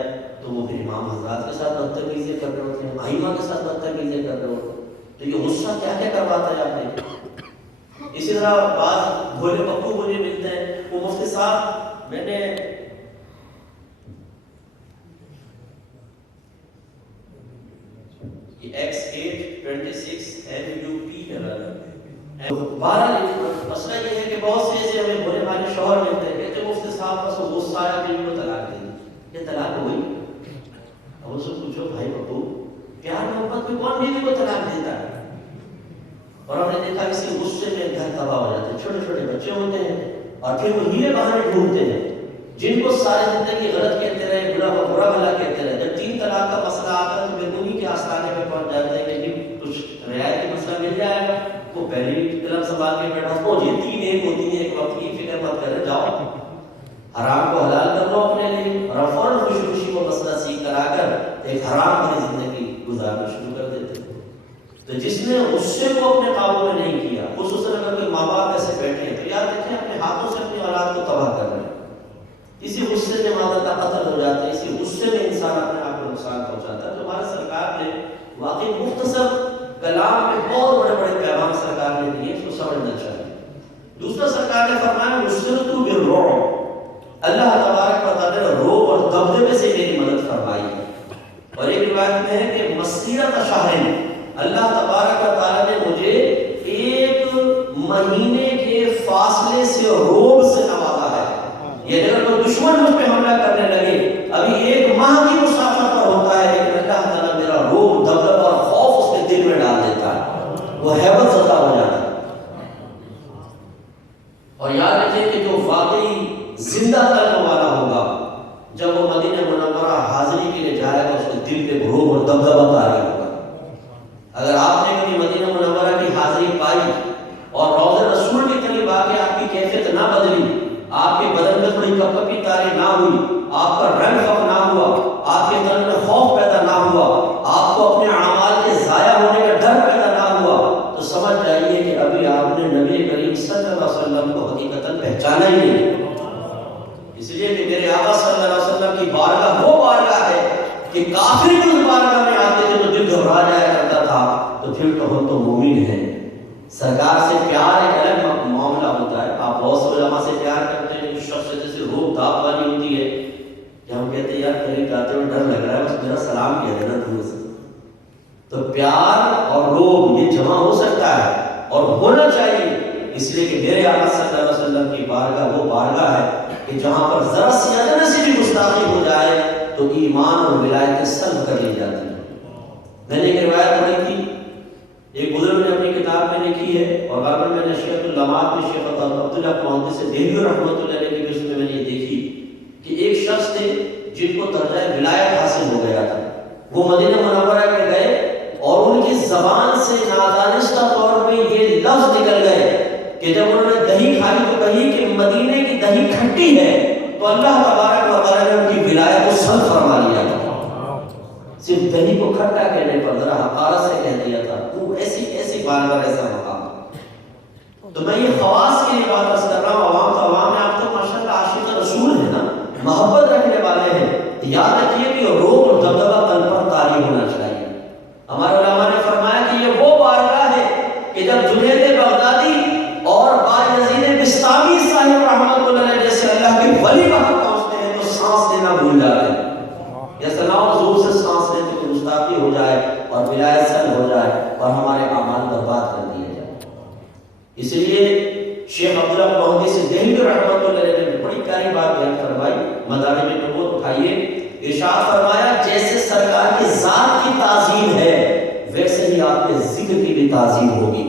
تو وہ پھر امام حضرات کے ساتھ بدتمیزی کر رہے ہوتے ہیں، ائمہ کے ساتھ بدتمیزی کر رہے ہوتے ہیں۔ تو یہ غصہ کیا کیا کرواتا ہے آپ نے۔ اسی طرح بعض بھولے پپو مجھے ملتے ہیں، وہ مفتی صاحب میں نے X826 MUP ہے، بہرحال مسئلہ یہ ہے کہ بہت سے ایسے ہمیں بھولے بھالے شوہر ملتے ہیں، کہتے ہیں مفتی صاحب بس غصہ آیا کہ ان کو طلاق دے دی، یہ طلاق ہوئی؟ اب اس سے پوچھو بھائی پپو، پیار محبت میں کون بیوی کو طلاق دیتا ہے؟ اور ہم نے دیکھا اسی غصے میں گھر تباہ ہو جاتے ہیں، چھوٹے چھوٹے بچے ہوتے ہیں اور پھر وہ ہیلے بہانے ڈھونڈتے ہیں جن کو ساری زندگی غلط کہتے رہے، برا بھلا کہتے رہے۔ جب 3 طلاق کا مسئلہ آتا ہے تو بے دینی کے آستانے میں پہنچ جاتے ہیں کہ جی کچھ رعایت کا مسئلہ مل جائے گا، وہ پہلے ہی قلم سنبھال کے بیٹھا ہو، یہ 3 ایک ہوتی ہیں، ایک وقت کی فکر مت کرے، جاؤ حرام کو حلال کر لو اپنے لیے، اور فوراً خوشی خوشی وہ مسئلہ سیکھ کر آ کر ایک حرام بھری زندگی گزارنا شروع کر دیتے ہیں۔ تو جس نے غصے کو اپنے قابو میں نہیں کیا، خصوصاً اگر کوئی ماں باپ ایسے بیٹھے ہیں تو یاد رکھیں اپنے ہاتھوں سے اپنی اولاد کو تباہ کر رہے ہیں۔ اسی غصے میں ماں باپ کا قتل ہو جاتا ہے، اسی غصے میں انسان اپنے آپ کو نقصان پہنچاتا ہے۔ تو ہمارے سرکار نے واقعی مختصر کلام میں بہت بڑے بڑے پیغام سرکار نے دیے، اس کو سمجھنا چاہیے۔ دوسرا سرکار نے فرمایا نصرت بالرعب، اللہ تبارک و تعالی نے رعب اور دبدبے سے میری مدد فرمائی ہے۔ اور ایک روایت میں ہے کہ مسیرت شہر، اللہ تبارک و تعالی نے مجھے 1 مہینے کے فاصلے سے رعب سے نوازا ہے۔ یہ اگر کوئی دشمن مجھ پہ حملہ کرنے لگے، ابھی 1 ماہ کی مسافت پر ہوتا ہے، لیکن اللہ تعالیٰ میرا رعب، دبدبہ اور خوف اس کے دل میں ڈال دیتا ہے، وہ ہیبت زدہ ہو جاتا ہے۔ اور یاد رکھیں کہ جو واقعی زندہ کرنے والا ہوگا، جب وہ مدینہ منورہ حاضری کے لیے جائے گا، اس کے دل پہ رعب اور دبدبہ طاری ہوگا۔ اگر آپ نے کبھی مدینہ منورہ کی حاضری پائی اور روضہ رسول کے قریب آ کے آپ کی کیفیت نہ بدلی، آپ کے بدن میں تھوڑی کپکپی طاری نہ ہوئی، آپ کا رنگ فق نہ ہوا، آپ کے دل میں خوف پیدا نہ ہوا، آپ کو اپنے اعمال کے ضائع ہونے کا ڈر پیدا نہ ہوا، تو سمجھ جائیے کہ ابھی آپ نے نبی کریم صلی اللہ علیہ وسلم کو حقیقتاً پہچانا ہی نہیں۔ اس لیے کہ میرے آقا صلی اللہ علیہ وسلم کی بارگاہ وہ بارگاہ ہے کہ کافر بھی اس بارگاہ میں آتے تھے تو دل گھبرا جایا کرتا تھا، تو پھر تو ہم تو مومن ہیں۔ سرکار سے پیار ایک الگ معاملہ ہوتا ہے، آپ بہت سے علماء سے پیار کرتے ہیں، اس شخص سے جیسے روح داپ والی ہوتی ہے کہ ہم کہتے ہیں یار قریب جاتے ہوئے ڈر لگ رہا ہے، بس میرا سلام کیا دینا دور سے۔ تو پیار اور روح یہ جمع ہو سکتا ہے اور ہونا چاہیے، اس لیے کہ میرے آقا صلی اللہ علیہ وسلم کی بارگاہ وہ بارگاہ ہے کہ جہاں پر ذرا سی ادنا سی بھی گستاخی ہو جائے تو ایمان اور ولایت سلب کر لی جاتی ہے۔ میں نے ایک روایت پڑھی تھی، ایک بزرگ نے اپنی کتاب میں لکھی ہے، اور غالباً میں نے شیخ العلماء میں شیخ عبداللہ محمد سے دہلوی رحمۃ اللہ علیہ کی بحث میں نے یہ دیکھی کہ ایک شخص تھے جن کو درجہ ولایت حاصل ہو گیا تھا، وہ مدینہ منورہ میں گئے اور ان کی زبان سے نادانستہ طور پہ یہ لفظ نکل گئے کہ جب انہوں نے دہی کھائی تو کہی کہ مدینے کی دہی کھٹی ہے، تو اللہ تبارک و تعالیٰ نے ان کی ولایت کو سلب فرما لیا تھا۔ صرف دہی کو کھٹا کہنے پر ذرا حقارت سے کہہ دیا تھا، وہ ایسی بار بار ایسا مقام۔ تو میں یہ خواص کے لیے بات کر رہا ہوں، عوام تو عوام میں آپ تو ماشاءاللہ عاشق رسول ہیں نا، محبت رکھنے والے ہیں، یاد رکھیے کہ روب اور دبدبہ قلب پر طاری ہونا چاہیے۔ ہمارے علماء نے فرمایا کہ یہ وہ بارگاہ ہے کہ جب جنید بغدادی اور بایزید بسطامی صاحب رحمۃ اللہ علیہ جیسے اللہ کے ولی وہاں پہنچتے ہیں تو سانس لینا بھول جاتے ہیں، یا سلام حضور سے سانس لیتے تو گستاخی ہو جائے اور ولایت سلب ہو جائے اور ہمارے اعمال برباد کر دیے جائیں۔ اس لیے شیخ عبداللہ محمدی سے دہلوی رحمۃ اللہ علیہ نے بڑی پیاری بات بیان فرمائی، مدارج النبوت اٹھائیے، ارشاد فرمایا جیسے سرکار کی ذات کی تعظیم ہے ویسے ہی آپ کے ذکر کی بھی تعظیم ہوگی۔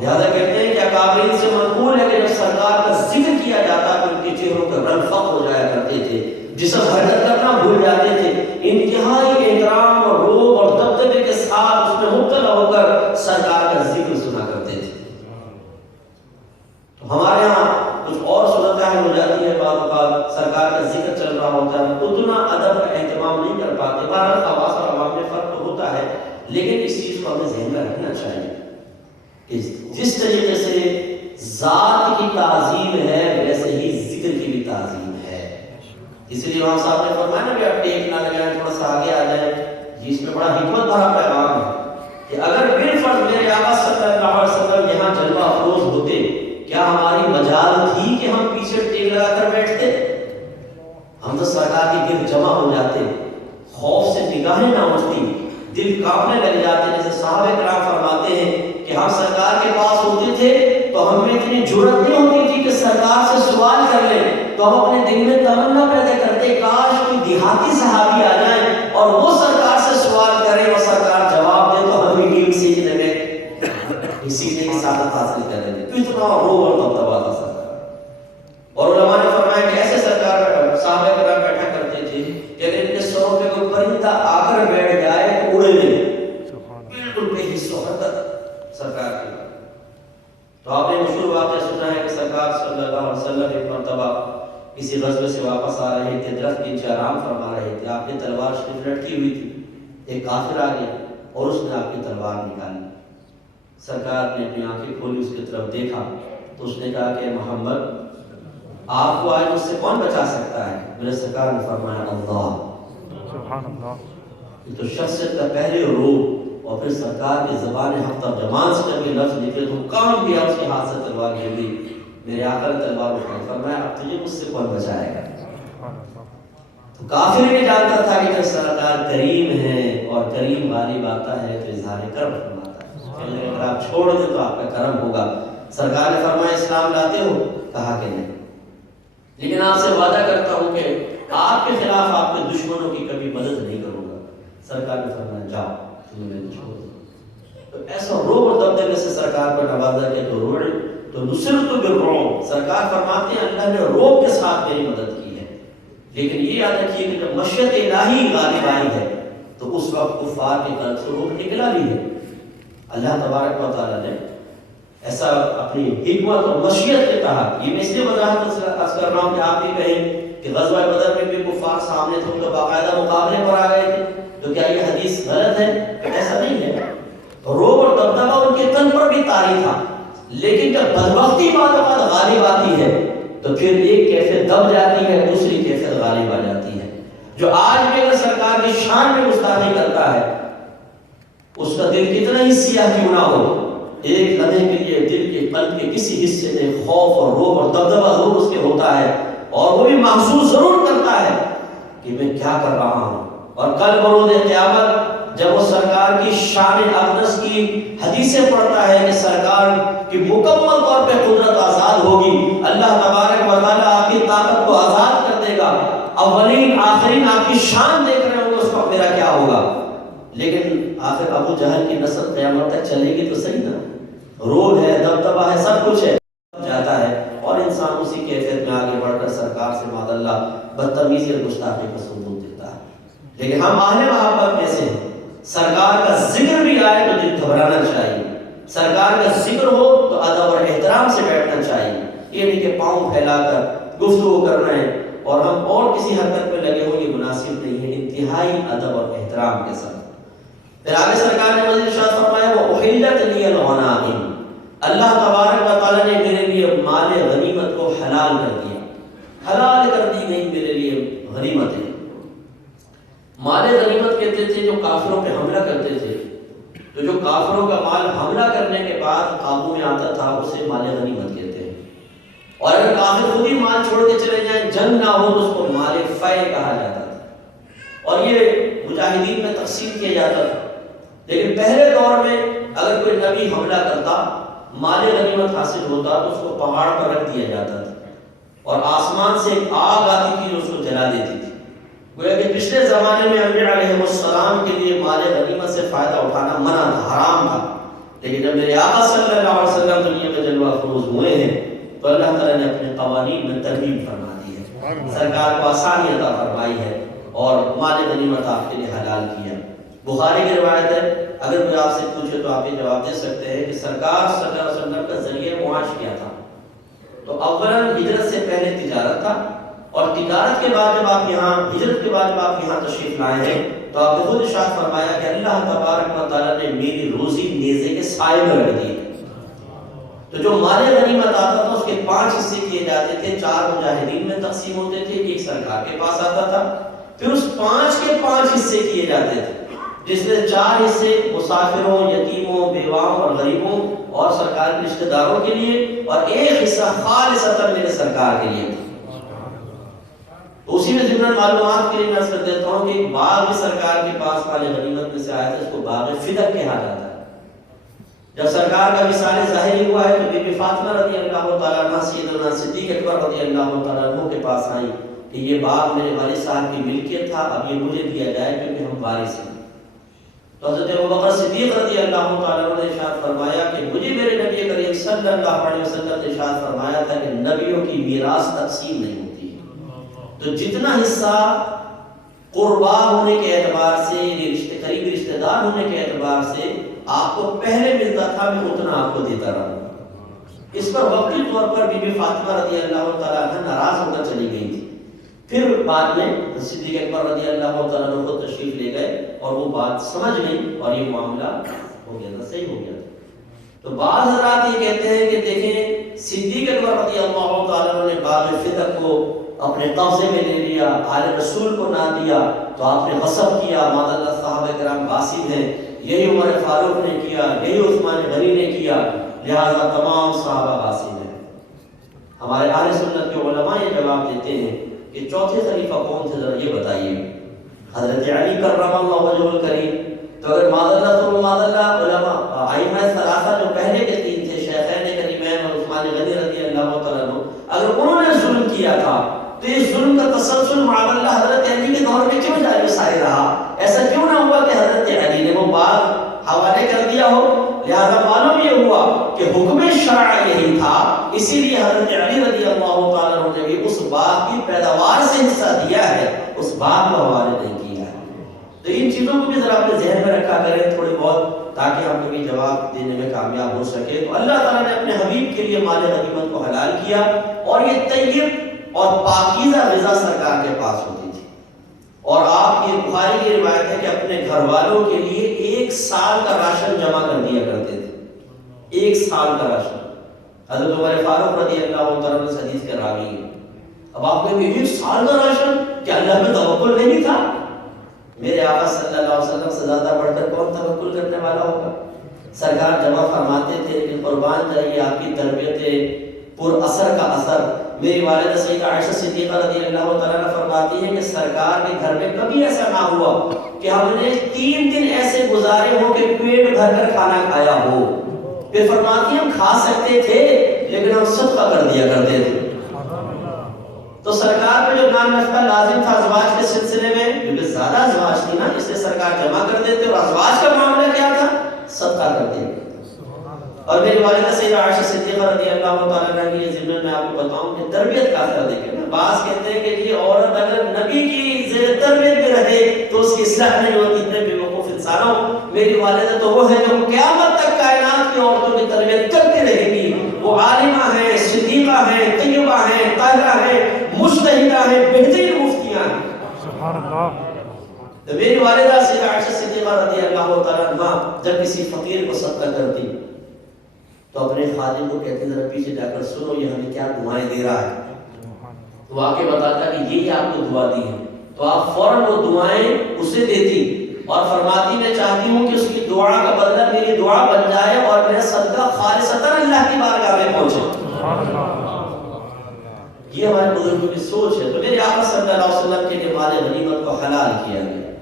لہذا کہتے ہیں کہ اکابرین سے منقول ہے کہ جب سرکار کا ذکر کیا جاتا تو ان کے چہروں پر رنگ فخر ہو جایا کرتے تھے، جسم حرکت کرنا بھول جاتے تھے، انتہائی احترام اور روب اور دبدبے کے ساتھ اس میں مبتلا ہو کر سرکار کا ذکر سنا کرتے تھے۔ تو ہمارے ہاں کچھ اور صورتحال ہو جاتی ہے، بعض اوقات سرکار کا ذکر چل رہا ہوتا ہے، اتنا ادب کا اہتمام نہیں کر پاتے۔ بہرحال خواص اور عوام میں فرق تو ہوتا ہے، لیکن اس چیز کو ہمیں ذہن میں رکھنا چاہیے کہ جس طریقے سے ذات کی تعظیم ہے ویسے ہی ذکر کی بھی تعظیم ہے. اس لیے امام صاحب نے فرمایا نا کہ آپ ٹیک نہ لگائیں, تھوڑا سا آگے آ جائیں. اس میں بڑا حکمت بھرا پیغام ہے کہ اگر بالفرض میرے آقا صلی اللہ علیہ وسلم یہاں جلوہ افروز ہوتے, کیا ہماری مجال تھی کہ ہم پیچھے ٹیک لگا کر بیٹھتے؟ ہم تو سرکار کے گرد جمع ہو جاتے, خوف سے نگاہیں نہ اٹھتی, دل کانپنے لگ جاتے. جیسے صحابہ کرام فرماتے ہیں کہ ہم سرکار کے پاس ہوتے تھے تو ہم میں اتنی جرأت نہیں ہوتی تھی کہ سرکار سے سوال کر لیں, تو ہم اپنے دل میں تمنا پیدا کرتے کاش کوئی دیہاتی صحابی آ جائیں اور وہ سرکار سے سوال کریں اور سرکار جواب دے تو ہم بھی سیکھنے میں سیکھنے کی سعادت حاصل کریں گے. تو اتنا رو اور دبدبا تھا سرکار. اور علماء نے فرمایا کہ ایسے سرکار صحابہ کرام بیٹھا کرتے تھے کہ اگر ان کے سروں پہ کوئی پرندہ آ کر بیٹھ جائے تو اڑے نہیں, بالکل بے حس و حرکت سرکار کی. تو آپ نے مشہور واقعہ سنا ہے کہ سرکار صلی اللہ علیہ وسلم ایک مرتبہ کسی غزوے سے واپس آ رہے تھے, درخت کے نیچے آرام فرما رہے تھے. آپ کی تلوار شریف لٹکی ہوئی تھی. ایک کافر آ گیا اور اس نے آپ کی تلوار نکالی. سرکار نے اپنی آنکھیں کھولی, اس کی طرف دیکھا تو اس نے کہا کہ محمد آپ کو آج مجھ سے کون بچا سکتا ہے؟ میرے سرکار نے فرمایا اللہ. سبحان اللہ. یہ تو شخصیت کا پہلے روح, اور پھر سرکار کی زبان حق ترجمان سے جب یہ لفظ نکلے تو کام بھی اس کے ہاتھ سے تلوار گر گئی. میرے آقا نے تلوار اٹھائی, فرمایا اب تجھے مجھ سے کون بچائے گا؟ تو کافر بھی جانتا تھا کہ جب سرکار کریم ہے اور کریم غالب آتا ہے تو اظہار کرم فرماتا ہے, اگر آپ چھوڑ دیں تو آپ کا کرم ہوگا. سرکار نے فرمایا اسلام لاتے ہو؟ کہا کہ نہیں, لیکن آپ سے وعدہ کرتا ہوں کہ آپ کے خلاف آپ کے دشمنوں کی کبھی مدد نہیں کروں گا. سرکار نے فرمایا جاؤ تمہیں میں چھوڑ دوں. تو ایسا روب اور دبدبے سے سرکار پر نوازا کہ تو روڑ تو نصرت بالرعب. سرکار فرماتے ہیں اللہ نے روب کے ساتھ میری مدد کی ہے. لیکن یہ یاد رکھیے کہ جب مشیت الہی غالب آئی ہے تو اس وقت کفار کے قلب سے روب نکلا بھی ہے. اللہ تبارک و تعالیٰ نے ایسا اپنی حکمت اور مشیت کے تحت, یہ میں اس لیے وضاحت کر رہا ہوں کہ آپ بھی کہیں کہ غزوہ بدر میں بھی کفار سامنے تھے تو باقاعدہ مقابلے پر آ گئے تھے, تو کیا یہ حدیث غلط ہے؟ ایسا نہیں ہے. روب اور دبدبا ان کے تن پر بھی طاری تھا, لیکن جب بدبختی بعد اوقات غالب آتی ہے تو پھر ایک کیفیت دب جاتی ہے, دوسری کیفیت غالب آ جاتی ہے. جو آج بھی اگر سرکار کی شان میں گستاخی کرتا ہے اس کا دل کتنا ہی سیاہ کیوں نہ ہو, ایک لمحے کے لیے دل کے قلب کے کسی حصے میں خوف اور روب اور دبدبا ضرور اس کے ہوتا ہے, اور وہ بھی محسوس ضرور کرتا ہے کہ میں کیا کر رہا ہوں. اور کل بروز قیامت جب وہ سرکار کی شان اقدس کی حدیثیں پڑھتا ہے کہ سرکار کی مکمل طور پہ قدرت آزاد ہوگی, اللہ تبارک و تعالیٰ آپ کی طاقت کو آزاد کر دے گا, اولین آخرین آپ کی شان دیکھ رہے ہوں گے, اس وقت میرا کیا ہوگا. لیکن آخر ابو جہل کی نسل قیامت تک چلے گی تو صحیح نا, روح ہے, دبدبا ہے, سب کچھ ہے, جاتا ہے اور انسان اسی کیفیت میں آگے بڑھ کر سرکار سے معاذ اللہ بدتمیزی اور گستاخی کا ثبوت دیتا ہے. لیکن ہم اہل محبت میں سے ہیں, سرکار کا ذکر بھی آئے تو دل گھبرانا چاہیے, سرکار کا ذکر ہو تو ادب اور احترام سے بیٹھنا چاہیے. یہ نہیں کہ پاؤں پھیلا کر گفتگو کر رہے ہیں اور ہم اور کسی حرکت میں لگے ہوں, یہ مناسب نہیں ہے. انتہائی ادب اور احترام کے ساتھ. پھر آگے سرکار نے مزید ارشاد فرمایا وہ احلت لی الغنائم, اللہ تبارک و تعالیٰ نے میرے لیے مال غنیمت کو حلال کر دیا. حلال کر دی گئی میرے لیے غنیمتیں. مال غنیمت کہتے تھے جو کافروں پہ حملہ کرتے تھے, تو جو کافروں کا مال حملہ کرنے کے بعد قابو میں آتا تھا اسے مال غنیمت کہتے ہیں. اور اگر کافر خود ہی مال چھوڑ کے چلے جائیں, جنگ نہ ہو, تو اس کو مال فے کہا جاتا تھا, اور یہ مجاہدین میں تقسیم کیا جاتا تھا. لیکن پہلے دور میں اگر کوئی نبی حملہ کرتا, مال غنیمت حاصل ہوتا, تو اس کو پہاڑ پر رکھ دیا جاتا تھا اور آسمان سے ایک آگ آتی تھی جو اس کو جلا دیتی تھی. گویا کہ پچھلے زمانے میں انبیاء علیہ السلام کے لیے مال غنیمت سے فائدہ اٹھانا منع تھا, حرام تھا. لیکن جب میرے آقا صلی اللہ علیہ وسلم دنیا میں جلوہ افروز ہوئے ہیں تو اللہ تعالیٰ نے اپنے قوانین میں ترمیم فرما دی ہے, سرکار کو آسانی عطا فرمائی ہے اور مال غنیمت آپ کے لیے حلال کیا. بخاری کی روایت ہے, اگر کوئی آپ سے پوچھے تو آپ یہ جواب دے سکتے ہیں کہ سرکار صلی اللہ علیہ وسلم کا ذریعہ معاش کیا تھا. تو اولاً ہجرت سے پہلے تجارت تھا, اور تجارت کے بعد جب آپ یہاں ہجرت کے بعد جب آپ یہاں تشریف لائے ہیں تو آپ نے خود ارشاد فرمایا کہ اللہ تبارک و تعالیٰ نے میری روزی نیزے کے سائے میں رکھ دی. تو جو مال غنیمت آتا تھا اس کے 5 حصے کیے جاتے تھے، 4 مجاہدین میں تقسیم ہوتے تھے، ایک سرکار کے پاس آتا تھا، پھر اس 5 کے 5 حصے کیے جاتے تھے، جس میں 4 حصے مسافروں، یتیموں، بیواؤں اور غریبوں اور سرکار کے رشتہ داروں کے لیے، اور ایک حصہ خالصتاً میرے سرکار کے لیے. اسی میں ضمن معلومات کے لیے میں عرض کر دیتا ہوں کہ ایک باغ بھی سرکار کے پاس مال غنیمت میں سے آیا تھا، اس کو باغ فدق کہا جاتا ہے. جب سرکار کا وصال ظاہری ہوا ہے تو بی بی فاطمہ رضی اللہ تعالیٰ عنہ سیدنا صدیق اکبر رضی اللہ تعالیٰ عنہ کے پاس آئی کہ یہ باغ میرے والد صاحب کی ملکیت تھا، اب یہ مجھے دیا جائے کیونکہ ہم وارث ہیں. تو حضرت ابوبکر صدیق رضی اللہ تعالیٰ عنہ نے ارشاد فرمایا کہ مجھے میرے نبی کریم صلی اللہ علیہ وسلم نے ارشاد فرمایا تھا کہ نبیوں کی میراث تقسیم نہیں ہوتی ہے، تو جتنا حصہ قربا ہونے کے اعتبار سے، قریبی رشتہ دار ہونے کے اعتبار سے آپ کو پہلے ملتا تھا، میں اتنا آپ کو دیتا رہا. اس پر وقتی طور پر بی بی فاطمہ رضی اللہ تعالیٰ عنہ ناراض ہو کر چلی گئی تھی. پھر بعد میں صدیق اکبر رضی اللہ تعالیٰ عنہ خود تشریف لے گئے اور وہ بات سمجھ گئی اور یہ معاملہ ہو گیا تھا، صحیح ہو گیا تھا. تو بعض حضرات یہ کہتے ہیں کہ دیکھیں صدیق اکبر رضی اللہ تعالیٰ عنہ نے باغ فدق کو اپنے قبضے میں لے لیا، آل رسول کو نہ دیا تو آپ نے غصب کیا. معاذ اللہ صحابہ کرام غاصب ہیں، یہی عمر فاروق نے کیا، یہی عثمان غنی نے کیا، لہذا تمام صحابہ غاصب ہیں. ہمارے اہل سنت کے علماء یہ جواب دیتے ہیں کہ چوتھے خلیفہ کون تھے، ذرا یہ بتائیے. حضرت علی کرم اللہ وجہہ الکریم. تو اگر معاذ اللہ علماء ائمہ ثلاثہ جو پہلے کے 3 تھے، شیخین کریمین اور عثمان غنی رضی اللہ تعالیٰ عنہ، اگر انہوں نے ظلم کیا تھا تو یہ ظلم کا تسلسل معاذ اللہ حضرت علی کے دور میں کیوں جاری ساری رہا؟ ایسا کیوں نہ ہوا کہ حضرت علی نے وہ باغ حوالے کر دیا ہو؟ لہذا معلوم یہ ہوا کہ حکم شرع یہی تھا، اسی لیے حضرت علی رضی اللہ تعالیٰ عنہ نے بھی اس باغ کی پیداوار سے حصہ دیا ہے، اس باغ کو حوالے نہیں کیا ہے. تو ان چیزوں کو بھی ذرا اپنے ذہن میں رکھا کریں تھوڑی بہت، تاکہ ہم کبھی جواب دینے میں کامیاب ہو سکے. تو اللہ تعالیٰ نے اپنے حبیب کے لیے مال غنیمت کو حلال کیا، اور یہ طیب اور پاکیزہ غذا سرکار کے پاس ہوتی تھی. اور آپ یہ بخاری کی روایت ہے کہ اپنے گھر والوں کے لیے 1 سال کا راشن جمع کر دیا کرتے تھے. 1 سال کا راشن. حضرت عمر فاروق رضی اللہ تعالیٰ عنہ حدیث کے راوی ہیں. اب آپ کہیں گے 1 سال کا راشن، کیا اللہ پہ توکل نہیں تھا؟ میرے آقا صلی اللہ علیہ وسلم سے زیادہ بڑھ کر کون توکل کرنے والا ہوگا؟ سرکار جمع فرماتے تھے، لیکن قربان جائیے آپ کی تربیت پر اثر کا اثر. میری والدہ سیدہ عائشہ صدیقہ رضی اللہ تعالیٰ عنہ فرماتی ہے کہ سرکار کے گھر میں کبھی ایسا نہ ہوا کہ ہم نے 3 دن ایسے گزارے ہو کہ پیٹ بھر کر کھانا کھایا ہو. پھر فرماتی ہیں ہم کھا سکتے تھے لیکن ہم صدقہ کر دیا کرتے تھے. تو سرکار پہ جو نام نفقہ لازم تھا ازواج کے سلسلے میں، کیونکہ زیادہ ازواج تھی نا، اس لیے سرکار جمع کر دیتے، اور ازواج کا معاملہ کیا تھا؟ صدقہ کرتے. اور میری والدہ سیدہ عائشہ صدیقہ رضی اللہ تعالیٰ عنہ کی یہ ضمن میں آپ کو بتاؤں کہ تربیت کا اثر دیکھیں نا. بعض کہتے ہیں کہ یہ عورت اگر نبی کی زیر تربیت میں رہے تو اس کی اصلاح نہیں ہوتی. اتنے بے وقوف انسانوں، میری والدہ تو وہ ہے جو قیامت تک کائنات کی عورتوں کی تربیت کرتی رہے گی. وہ عالمہ ہیں، صدیقہ ہیں، طیبہ ہیں، طاہرہ ہیں، مجتہدہ ہیں، بہترین مفتیاں ہیں. سبحان اللہ. تو میری والدہ سیدہ عائشہ صدیقہ رضی اللہ تعالیٰ عنہ جب کسی فقیر کو صدقہ کرتی تو اپنے خادم کو کہتے ذرا پیچھے جا کر سنو یہ ہمیں کیا دعائیں دے رہا ہے. تو آ کے بتاتا کہ یہ آپ کو دعا دی ہے. تو آپ فوراً وہ دعائیں اسے دیتی اور فرماتی میں چاہتی ہوں کہ اس کی دعا کا بدلہ میری دعا بن جائے اور میرا صدقہ خالصتاً اللہ کی بارگاہ میں پہنچے. یہ ہمارے بزرگوں کی سوچ ہے. تو میرے آقا صلی اللہ علیہ وسلم کے لیے مال غنیمت کو حلال کیا گیا.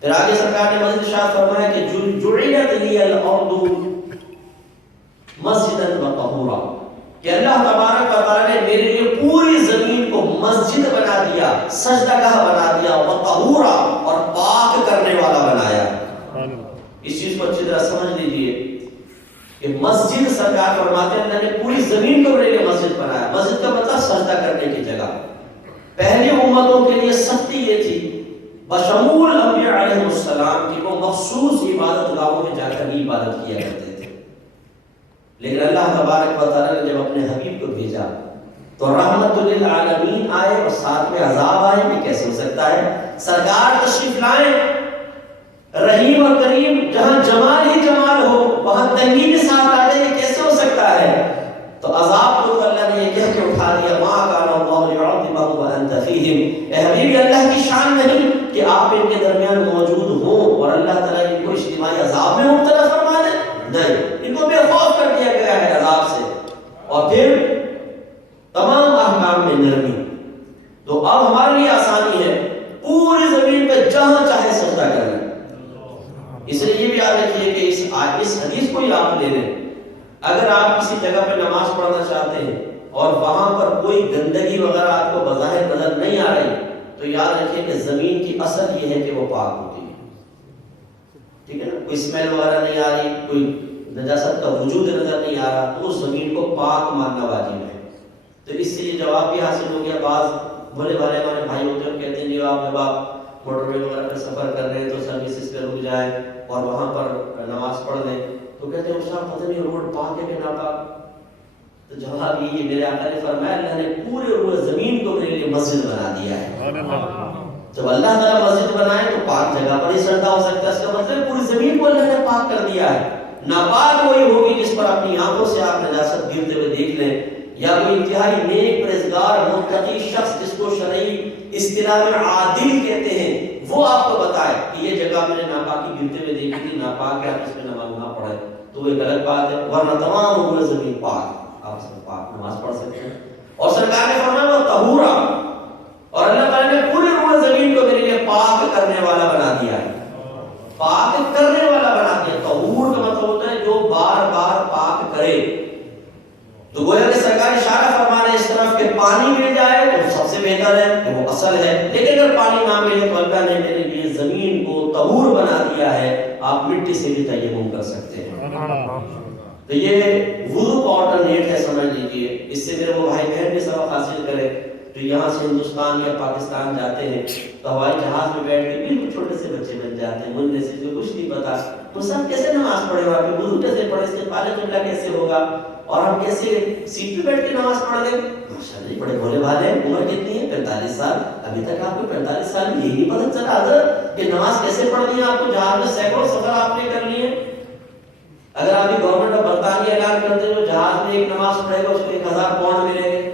پھر آگے سرکار نے مزید ارشاد فرمایا کہ جعلت لی الارض مسجدا وطہورا، کہ اللہ تبارک و تعالیٰ نے میرے لیے پوری زمین کو مسجد بنا دیا، سجدہ گاہ بنا دیا، وطہورا اور پاک کرنے والا بنایا. اس چیز کو اچھی طرح سمجھ لیجئے کہ مسجد سرکار فرماتے ہیں اللہ نے پوری زمین کو میرے لیے مسجد بنایا. مسجد کا مطلب سجدہ کرنے کی جگہ. پہلی امتوں کے لیے سختی یہ تھی بشمول انبیاء علیہ السلام کی وہ مخصوص عبادت گاہوں میں جا کر ہی عبادت کیا کرتے تھے. لیکن اللہ تبارک و تعالیٰ نے جب اپنے حبیب کو بھیجا تو رحمت للعالمین آئے اور ساتھ میں عذاب آئے. یہ کیسے ہو سکتا ہے؟ سرکار تشریف لائیں رحیم اور کریم جہاں جمال ہی جمال ہو وہاں تنگی بھی ساتھ آ جائے، یہ کیسے ہو سکتا ہے؟ تو عذاب کو اللہ نے یہ کہہ کے اٹھا دیا، ما کان اللہ ليعذبهم وانت فیہم، اے حبیبی اللہ کی شان نہیں کہ آپ ان کے درمیان موجود ہوں اور اللہ تعالیٰ ان کو اجتماعی عذاب میں مبتلا فرما دے، نہیں، ان کو بے خوف کر دیا گیا ہے عذاب سے، اور پھر تمام احکام میں نرمی۔ تو اب ہمارے لیے آسانی ہے، پوری زمین پہ جہاں چاہے سجدہ کرنا۔ اس لیے یہ بھی یاد رکھیے کہ اس حدیث کو ہی آپ لے لیں، اگر آپ کسی جگہ پہ نماز پڑھنا چاہتے ہیں اور وہاں پر کوئی گندگی وغیرہ آپ کو بظاہر نظر نہیں آ رہی، تو یاد رکھیے کہ زمین کی اصل یہ ہے کہ وہ پاک ہوتی ہے، ٹھیک ہے نا، کوئی اسمیل وغیرہ نہیں آ رہی، کوئی نجاست کا وجود نظر نہیں آ رہا، تو اس زمین کو پاک ماننا واجب ہے۔ تو اس سے یہ جواب بھی حاصل ہو گیا۔ بعض بھلے بھالے ہمارے بھائی ہوتے ہیں، کہتے ہیں جی آپ جب آپ موٹر وے وغیرہ پہ سفر کر رہے ہیں تو سروسز پہ رک جائیں اور وہاں پر نماز پڑھ لیں، تو کہتے ہیں صاحب پتہ نہیں روڈ پاک ہے کہ ناپاک؟ تو جواب یہ میرے آقا نے فرمایا اللہ نے پورے روئے زمین کو میرے لیے مسجد بنا دیا ہے۔ جب اللہ تعالیٰ مسجد بنائے تو پاک جگہ پر ہی سجدہ ہو سکتا ہے، اس کا مطلب پوری زمین کو اللہ نے پاک کر دیا ہے۔ ناپاک وہی ہوگی جس پر اپنی آنکھوں سے آپ نجاست گرتے ہوئے دیکھ لیں، یا کوئی انتہائی نیک پرہیزگار متقی شخص جس کو شرعی اصطلاح میں عادل کہتے ہیں وہ آپ کو بتائے کہ یہ جگہ میں نے ناپاکی گرتے ہوئے دیکھی تھی، ناپاک ہے، آپ اس میں نماز نہ پڑھیں، تو وہ ایک الگ بات ہے، ورنہ تمام پورے زمین پاک، آپ اس میں پاک نماز پڑھ سکتے ہیں۔ اور سرکار نے فرمایا وہ طہورا، اور اللہ تعالیٰ نے پورے روئے زمین کو میرے لیے پاک کرنے والا بنا دیا ہے، پاک کرنے والا بنا دیا۔ طہور کا مطلب ہوتا ہے جو بار بار پاک کرے۔ تو گویا کہ سرکار اشارہ فرما رہے اس طرف کہ پانی مل جائے تو سب سے بہتر ہے کہ وہ اصل ہے، لیکن اگر پانی نہ ملے تو اللہ نے میرے لیے زمین کو طہور بنا دیا ہے، آپ مٹی سے بھی تیمم کر سکتے ہیں۔ تو یہ وضو کا آلٹرنیٹ ہے، سمجھ لیجئے، اس سے میرے وہ بھائی بہن بھی سبق حاصل کرے جو یہاں سے ہندوستان یا پاکستان جاتے ہیں تو ہوائی جہاز میں بیٹھ کے بالکل چھوٹے سے بچے بن جاتے ہیں، منہ سے جو کچھ نہیں پتا، تو سب کیسے نماز پڑھے، وہاں پہ وضو کیسے پڑھے، استقبال قبلہ کیسے ہوگا، اور ہم کیسے سیٹ پہ بیٹھ کے نماز پڑھ لیں۔ ماشاءاللہ بڑے بھولے بھالے ہیں، عمر کتنی ہے؟ 45 سال، ابھی تک آپ کو 45 سال میں یہی پتہ چلا حضرت کہ نماز کیسے پڑھنی ہے؟ آپ کو جہاز میں سینکڑوں سفر آپ نے کر لیے، اگر آپ کی گورنمنٹ آف برطانیہ اعلان کرتے ہو جہاز میں ایک نماز پڑھے گا اس کو 1000 پاؤنڈ ملیں گے،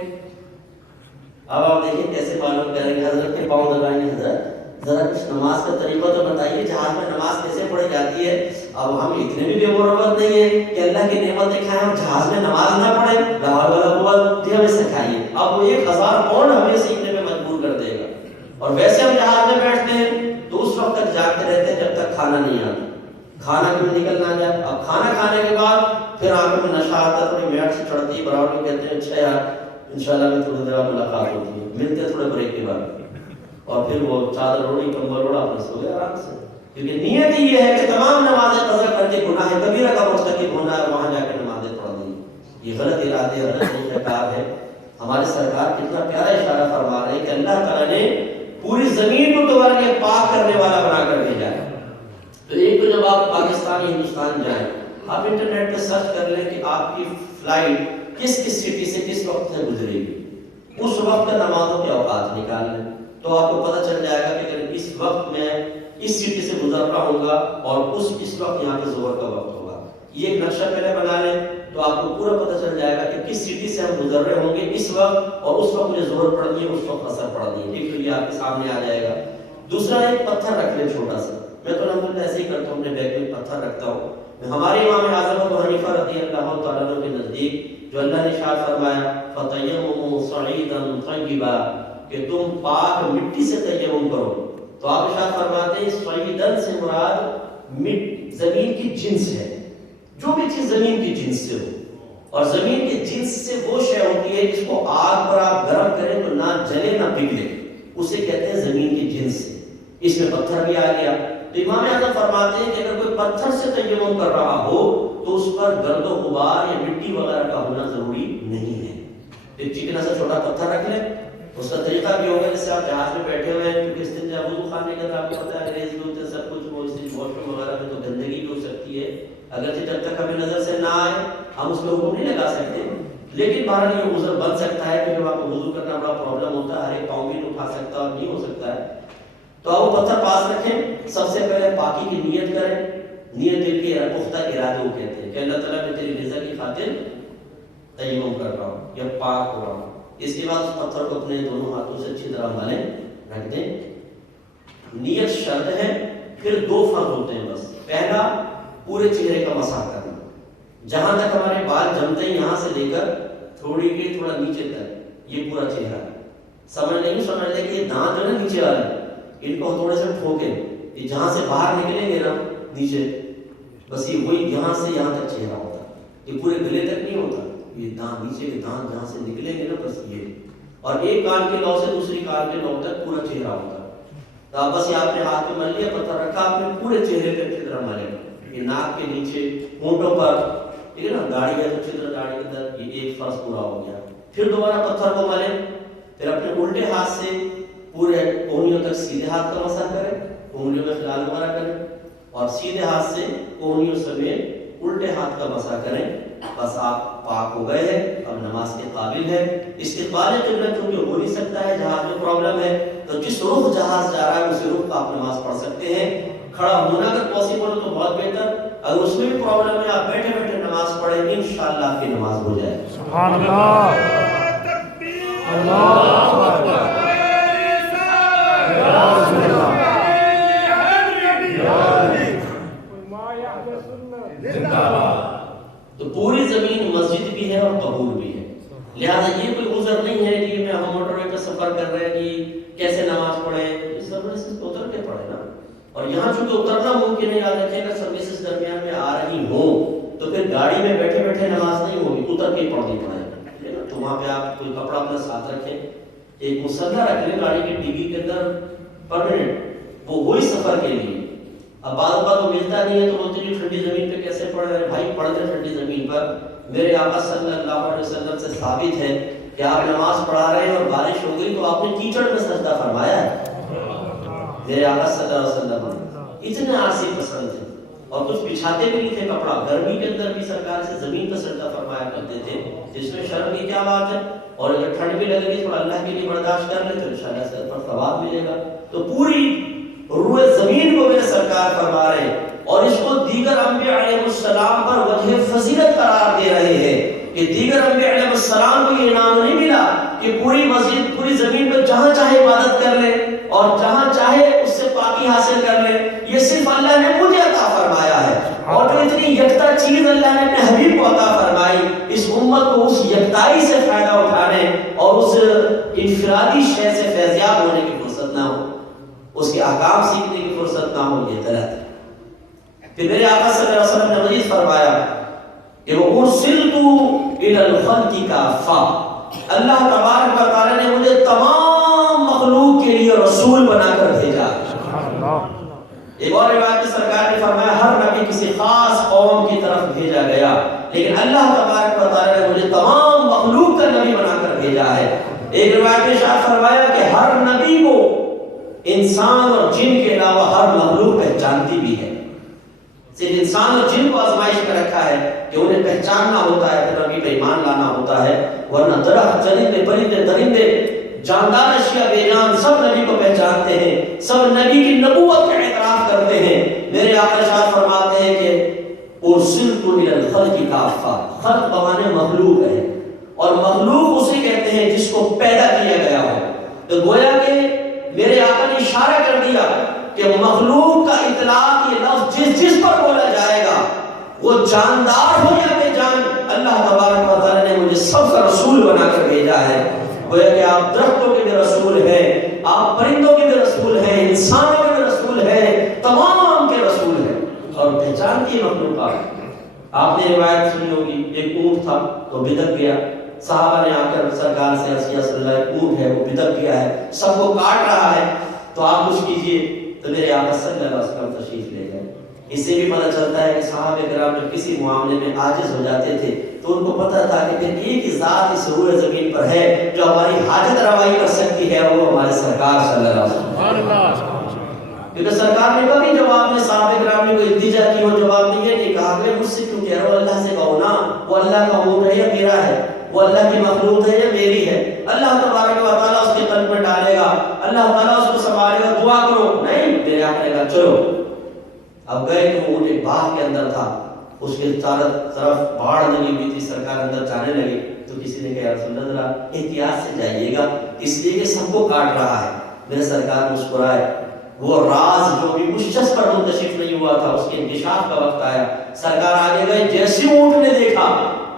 اب آپ دیکھیں کیسے معلوم کریں گے، حضرت کے پاؤنڈ لگائیں گے، حضرت ذرا کچھ نماز کا طریقہ تو بتائیے، جہاز میں نماز کیسے پڑھی جاتی ہے؟ اب ہم اتنے بھی بے مروت نہیں ہیں کہ اللہ کی نعمتیں کھائیں ہم جہاز میں نماز نہ پڑھیں، لاہور والا قوت جی ہمیں سکھائیے، اب وہ 1000 پاؤنڈ ہمیں سیکھنے میں مجبور کر دے گا، اور ویسے ہم جہاز میں بیٹھتے ہیں تو اس وقت تک جاگتے رہتے ہیں جب تک کھانا نہیں آتا، کھانا کیوں نکل نہ جائے، اب کھانا کھانے کے بعد پھر آنکھوں میں نشہ آتا ہے، تھوڑی میٹ سے چڑھتی ہے، براؤن کہتے ہیں اچھا یار انشاءاللہ میں تھوڑی دیر ملاقات ہوتی ہے، ملتے ہیں تھوڑے بریک کے بعد، اور پھر وہ چادر اوڑی کمبل اوڑا اپنے سو گئے آرام سے، کیونکہ نیت ہی یہ ہے کہ تمام نمازیں قضا کر کے گناہ کبیرہ کا مرتکب ہونا ہے، وہاں جا کے نمازیں پڑھنی، یہ غلط ارادے غلط طریقہ ہے۔ ہمارے سرکار کتنا پیارا اشارہ فرما رہے ہیں کہ اللہ تعالیٰ نے پوری زمین کو تمہارے لیے پاک کرنے والا بنا کر بھیجا ہے۔ تو ایک تو جب آپ پاکستان یا ہندوستان جائیں، آپ انٹرنیٹ پہ سرچ کر لیں کہ آپ کی فلائٹ کس کس سٹی سے کس وقت سے گزرے گی، اس وقت کا نمازوں کے اوقات نکال لیں تو آپ کو پتہ چل جائے گا کہ اگر اس وقت میں اس سٹی سے گزر رہا ہوں گا اور اس وقت یہاں پہ ظہر کا وقت ہوگا، یہ ایک نقشہ پہلے بنا لیں تو آپ کو پورا پتہ چل جائے گا کہ کس سٹی سے ہم گزر رہے ہوں گے اس وقت، اور اس وقت مجھے ظہر پڑھنی ہے، اس وقت عصر پڑھنی ہے، ٹھیک، تو یہ آپ کے سامنے آ جائے گا۔ دوسرا ایک پتھر رکھ لیں چھوٹا سا، میں تو الحمدللہ ایسے ہی کرتا ہوں، اپنے بیگ میں پتھر رکھتا ہوں۔ ہمارے امام اعظم ابو حنیفہ رضی اللہ تعالیٰ عنہ کے نزدیک جو اللہ نے ارشاد فرمایا فَتَيَمُّمُوا صَعِيدًا طَيِّبًا، کہ تم پاک مٹی سے تیمم کرو، تو آپ ارشاد فرماتے ہیں صعیدن سے مراد زمین کی جنس ہے، جو بھی چیز زمین کی جنس سے ہو، اور زمین کی جنس سے وہ شے ہوتی ہے جس کو آگ پر آپ گرم کریں تو نہ جلے نہ پگھلے، اسے کہتے ہیں زمین کی جنس سے، اس میں پتھر بھی آ گیا۔ تو امام اعظم فرماتے ہیں کہ اگر کوئی پتھر سے تیمم کر رہا ہو تو اس پر گرد و غبار یا مٹی وغیرہ کا ہونا ضروری نہیں ہے، ایک چکنا سا چھوٹا پتھر رکھ لیں، اس کا طریقہ بھی ہوگا جیسے آپ جہاز میں بیٹھے ہوئے ہیں، کیونکہ اس دن جب وضو خانے کا آپ کو پتا ہے ریز بھی ہوتے ہیں سب کچھ، وہ اس دن واش روم وغیرہ میں تو گندگی بھی ہو سکتی ہے، اگرچہ جب تک ہمیں نظر سے نہ آئے ہم اس پہ حکم نہیں لگا سکتے، لیکن بہرحال یہ عذر بن سکتا ہے کہ جب آپ کو وضو کرنا بڑا پرابلم ہوتا ہے، ہر ایک پاؤں بھی نہیں اٹھا سکتا اور نہیں ہو سکتا ہے، تو آپ پتھر پاس رکھیں، سب سے پہلے پاکی کی نیت کریں. نیت دل کے پختہ ارادے کو کہتے ہیں کہ اللہ تعالیٰ میں تیری رضا کی خاطر تیمم کر رہا ہوں یا پاک ہو رہا ہوں. اس کے بعد اس پتھر کو اپنے دونوں ہاتھوں سے اچھی طرح مالیں رکھ دیں. نیت شرط ہے. پھر 2 فرض ہوتے ہیں بس. پہلا پورے چہرے کا مسح کرنا، جہاں تک ہمارے بال جمتے ہیں یہاں سے لے کر تھوڑا نیچے تک، یہ پورا چہرہ. سمجھ لیں کہ یہ دانت جو ہے نیچے آ رہے ہیں، ان کو تھوڑے سے ٹھوکیں، یہ جہاں سے باہر نکلیں گے نا نیچے، بس یہ وہی یہاں سے یہاں تک چہرہ ہوتا ہے، یہ پورے گلے تک نہیں ہوتا. یہ دانت نیچے کے دانت جہاں سے نکلیں گے نا بس یہ، اور ایک کان کے لو سے دوسری کان کے لو تک پورا چہرہ ہوتا ہے. تو آپ بس یہ آپ نے ہاتھ میں مل لیا، پتھر رکھا، آپ نے پورے چہرے پہ اچھی طرح مالے گا. یہ ناک کے نیچے، ہونٹوں پر، ٹھیک ہے نا، داڑھی ہے تو اچھی طرح داڑھی کے اندر، یہ ایک فرض پورا ہو گیا. پھر دوبارہ پتھر کو مالیں، پھر اپنے الٹے ہاتھ سے پورے کوہنیوں تک سیدھے ہاتھ کا مسح کریں، انگلیوں میں خلال وغیرہ کریں، اور سیدھے ہاتھ سے کوہنیوں سمیت الٹے ہاتھ کا مسح کریں. بس آپ پاک ہو گئے ہیں، اب نماز کے قابل ہے. استقبال قبلہ چونکہ ہو نہیں سکتا ہے، جہاز میں پرابلم ہے، تو جس رخ جہاز جا رہا ہے اسی رخ کا آپ نماز پڑھ سکتے ہیں. کھڑا ہونا اگر پاسبل ہو تو بہت بہتر، اگر اس میں بھی پرابلم ہے آپ بیٹھے بیٹھے نماز پڑھیں، انشاءاللہ آپ کی نماز ہو جائے. سبحان اللہ. اللہ اکبر. یا رسول اللہ. تو پوری زمین مسجد بھی ہے اور قبول بھی ہے. لہٰذا یہ کوئی عذر نہیں ہے کہ میں ہم موٹر وے پہ سفر کر رہے ہیں کہ کیسے نماز پڑھیں. اس سفر سے اتر کے پڑھیں نا. اور یہاں چونکہ اترنا ممکن ہے، یاد رکھیں اگر سروسز درمیان میں آ رہی ہوں تو پھر گاڑی میں بیٹھے بیٹھے نماز نہیں ہوگی، اتر کے پڑھنی پڑے گا. تو وہاں پہ آپ کوئی کپڑا اپنا ساتھ رکھیں، ایک مسلح رکھ لیں گاڑی کے ڈگی کے اندر پرماننٹ، وہ وہی سفر کے لیے. اب بعض بار وہ ملتا نہیں ہے تو بولتے ہیں ٹھنڈی زمین پہ کیسے پڑھ رہے ہیں. بھائی پڑھ دیں ٹھنڈی زمین پر. میرے آقا صلی اللہ علیہ وسلم سے ثابت ہے کہ آپ نماز پڑھا رہے ہیں اور بارش ہو گئی تو آپ نے کیچڑ میں سجدہ فرمایا ہے. میرے آقا صلی اللہ علیہ وسلم اتنے عاصی پسند تھے اور کچھ بچھاتے بھی نہیں تھے کپڑا. گرمی کے اندر بھی سرکار سے زمین پر سجدہ فرمایا کرتے تھے، جس میں شرم کی کیا بات ہے. اور اگر ٹھنڈ بھی لگے گی تھوڑا اللہ کے لیے برداشت کر لے تو انشاءاللہ اس پر ثواب ملے گا. تو پوری روئے زمین کو میرے سرکار فرما رہے ہیں اور اس کو دیگر انبیاء علیہ السلام پر وجہ فضیلت قرار دے رہے ہیں کہ دیگر انبیاء علیہ السلام کو یہ انعام نہیں ملا کہ پوری مسجد پوری زمین پر جہاں چاہے عبادت کر لیں اور جہاں چاہے اس سے پاکی حاصل کر لیں. یہ صرف اللہ نے مجھے عطا فرمایا ہے. اور جو اتنی یکتا چیز اللہ نے اپنے حبیب کو عطا فرمائی، اس امت کو اس یکتائی سے فائدہ اٹھانے اور اس انفرادی شے سے فیضیاب ہونے کی فرصت نہ ہو، اس کے احکام سیکھنے کی فرصت نہ ہو، یہ غلط ہے. پھر میرے آقا صلی اللہ علیہ وسلم نے مزید فرمایا کہ وہ ارسلت الی الخلق کافہ، اللہ تبارک و تعالی نے مجھے تمام مخلوق کے لیے رسول بنا کر بھیجا. ایک اور روایت میں سرکار نے فرمایا ہر نبی کسی خاص قوم کی طرف بھیجا گیا، لیکن اللہ تبارک و تعالی نے مجھے تمام مخلوق کا نبی بنا کر بھیجا ہے. ایک روایت میں ارشاد فرمایا کہ ہر نبی کو انسان اور جن کے علاوہ ہر مخلوق پہچانتی بھی ہے. صرف انسان اور جن کو آزمائش میں رکھا ہے کہ انہیں پہچاننا ہوتا ہے، پھر نبی پہ ایمان لانا ہوتا ہے، ورنہ درخت، چرندے، پرندے، درندے، جاندار اشیاء، بے جان، سب نبی کو پہچانتے ہیں، سب نبی کی نبوت کا اعتراف کرتے ہیں. میرے آقا ارشاد فرماتے ہیں کہ ارسلت الی الخلق کافہ، خلق بمانے مخلوق ہے، اور مخلوق اسے کہتے ہیں جس کو پیدا کیا گیا ہو. تو گویا کہ میرے آقا نے اشارہ کر دیا کہ مخلوق کا اطلاق یہ لفظ جس پر بولا جائے گا وہ جاندار ہو یا بے جان، اللہ تبارک و تعالی نے مجھے سب کا رسول بنا کر بھیجا ہے. گویا کہ آپ درختوں کے بھی رسول ہیں، آپ پرندوں کے بھی رسول ہیں، انسانوں کے بھی رسول ہیں، تمام کے رسول ہیں. اور پہچانتی مخلوقات. آپ نے روایت سنی ہوگی، ایک اونٹ تھا تو بدک گیا، صحابہ نے آ کر سرکار سے عرض کیا صلی اللہ علیہ وسلم اونٹ ہے وہ بدک گیا ہے، سب کو کاٹ رہا ہے، تو آپ کچھ کیجئے. تو میرے آقا صلی اللہ علیہ وسلم تشریف لے گئے. اس سے بھی پتہ چلتا ہے کہ صحابہ کرام جب کسی معاملے میں عاجز ہو جاتے تھے تو ان کو پتہ تھا کہ پھر ایک ہی ذات اس روئے زمین پر ہے جو ہماری حاجت روائی کر سکتی ہے، وہ ہمارے سرکار صلی اللہ علیہ وسلم. کیونکہ سرکار نے کبھی جواب میں صحابہ کرام نے کوئی التجا کی اور جواب نہیں ہے کہ کہا کہ مجھ سے کیوں کہہ رہا ہو، اللہ سے کہو نا، وہ اللہ کا اونٹ ہے یا میرا ہے، وہ اللہ کی مخلوق ہے یا میری ہے. اللہ تبارک و تعالیٰ اس کے قلب میں ڈالے گا، اللہ تعالیٰ اس کو سنبھالے گا. دعا کرو. نہیں, میرے آقا نے کہا چلو. اب گئے تو اونٹ ایک باغ کے اندر تھا, اس کے چاروں طرف باڑ لگی ہوئی تھی, سرکار اندر جانے لگے تو کسی نے کہا رسول اللہ ذرا احتیاط سے جائیے گا, اس لیے کہ سب کو کاٹ رہا ہے. میرے سرکار مسکرائے. وہ راز جو بھی اس شخص پر منتشر نہیں ہوا تھا, اس کے انکشاف کا وقت آیا. سرکار آگے گئے, جیسے اونٹ نے دیکھا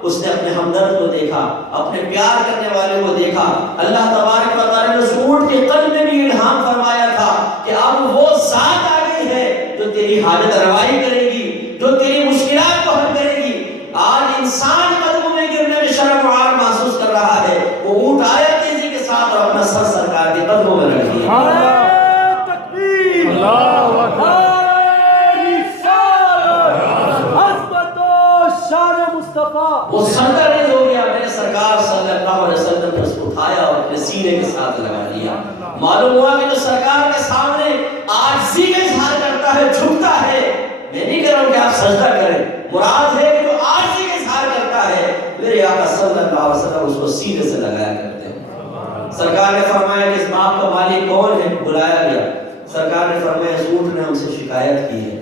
اس نے اپنے ہمدرد کو دیکھا, اپنے پیار کرنے والے کو دیکھا. اللہ تبارک و تعالی نے اس اونٹ کے قلب میں بھی الہام فرمایا تھا کہ اب وہ ذات آ گئی ہے جو تیری حاجت روائی کرے گی, جو تیری مشکلات کو حل کرے گی. آج انسان قدموں میں گرنے میں شرم و عار محسوس کر رہا ہے, وہ اونٹ آیا تیزی کے ساتھ اور اپنا سر سرکار کے قدموں میں رکھ دیا. تکبیر, اللہ اکبر. وہ سجدہ ریز ہو گیا. میرے سرکار صلی اللہ علیہ وسلم نے اس کو اٹھایا اور اپنے سینے کے ساتھ لگا لیا. معلوم ہوا کہ جو سرکار کے سامنے عاجزی کا اظہار کرتا ہے, جھکتا ہے. میں نہیں کہہ رہا ہوں کہ آپ سجدہ کریں, مراد ہے کہ جو عاجزی کا اظہار کرتا ہے, میرے آقا صلی اللہ علیہ وسلم اس کو سینے سے لگایا کرتے ہیں. سرکار نے فرمایا کہ اس باغ کا مالک کون ہے؟ بلایا گیا. سرکار نے فرمایا اس اونٹ نے ہم سے شکایت کی ہے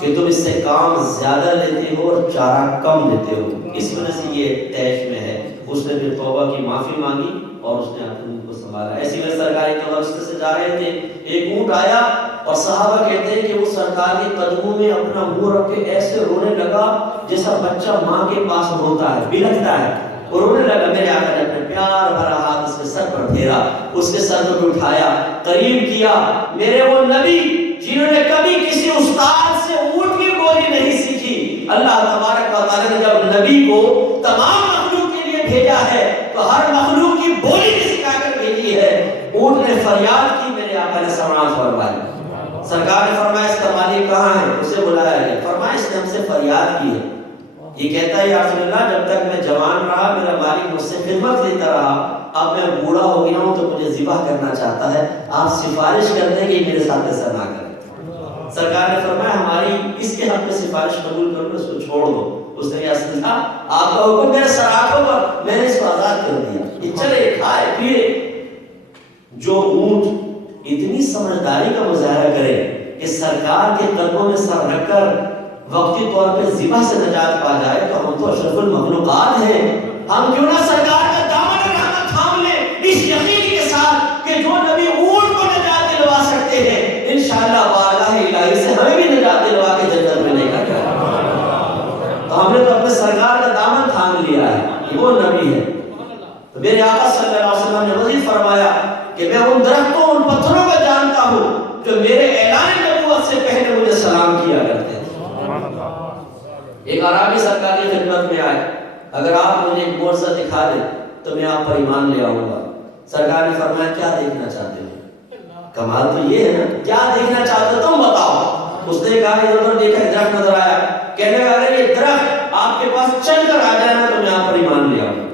کہ تم اس سے کام زیادہ لیتے ہو اور چارہ کم لیتے ہو, اس وجہ سے یہ طیش میں ہے. اس نے پھر توبہ کی معافی مانگی اور اس نے اپنے ان کو سنبھالا. ایسی میں سرکاری توسط سے جا رہے تھے, ایک اونٹ آیا اور صحابہ کہتے ہیں کہ وہ سرکار کے قدموں میں اپنا منہ رکھ کے ایسے رونے لگا جیسا بچہ ماں کے پاس روتا ہے, بلکتا ہے, وہ رونے لگا. میرے آقا نے اپنے پیار بھرا ہاتھ اس کے سر پر پھیرا, اس کے سر کو اٹھایا, قریب کیا. میرے وہ نبی جنہوں نے کبھی کسی استاد سے اونٹ کی بولی نہیں سیکھی, اللہ تبارک و تعالی نے جب نبی کو تمام مخلوق کے لیے بھیجا ہے تو ہر مخلوق کی بولی بھی سکھا کر بھیجی ہے. اونٹ نے فریاد کی, میرے آقا نے سماعت فرمائی. سرکار نے فرمایا اس کا مالک کہاں ہے؟ اسے بلایا گیا. فرمایا اس نے ہم سے فریاد کی ہے, یہ کہتا ہے یا رسول اللہ جب تک میں جوان رہا میرا مالک مجھ سے خدمت لیتا رہا, اب میں بوڑھا ہو گیا ہوں تو مجھے ذبح کرنا چاہتا ہے, آپ سفارش کر دیں کہ میرے ساتھ ایسا نہ کریں. سرکار نے فرمایا ہماری اس کے حق میں سفارش قبول کرو, اس کو چھوڑ دو. اس نے کیا سمجھا, آپ کا حکم میرے سراخوں پر, میں نے اس کو آزاد کر دیا, یہ چلے کھائے پیے. جو اونٹ اتنی سمجھداری کا مظاہرہ کرے کہ سرکار کے قدموں میں سر رکھ کر وقتی طور پہ ذبح سے نجات پا جائے, تو ہم تو اشرف المخلوقات ہیں. ہم کیوں نہ سرکار کا دامن رحمت تھام لیں اس یقین کے ساتھ کہ جو نبی اونٹ کو نجات دلوا سکتے ہیں, انشاءاللہ بارگاہ الہی سے ہمیں بھی نجات دلوا کے جنت میں لے کر جائے. تو ہم نے تو اپنے سرکار کا دامن تھام لیا ہے, یہ وہ نبی ہے. تو میرے آقا صلی اللہ علیہ وسلم نے مزید فرمایا کہ میں ان درختوں ان پتھروں کو جانتا ہوں جو میرے اعلان نبوت سے پہلے مجھے سلام کیا کرتے تھے. ایک عربی سرکار کی خدمت میں آئے, اگر آپ مجھے ایک معجزہ دکھا دیں تو میں آپ پر ایمان لے آؤں گا. سرکار نے فرمایا کیا دیکھنا چاہتے ہو؟ کمال تو یہ ہے نا, کیا دیکھنا چاہتے ہو تم بتاؤ. اس نے کہا ادھر ادھر دیکھا, درخت نظر آیا. کہنے لگا اگر یہ درخت آپ کے پاس چل کر آ جائے نا تو میں آپ پر ایمان لے آؤں.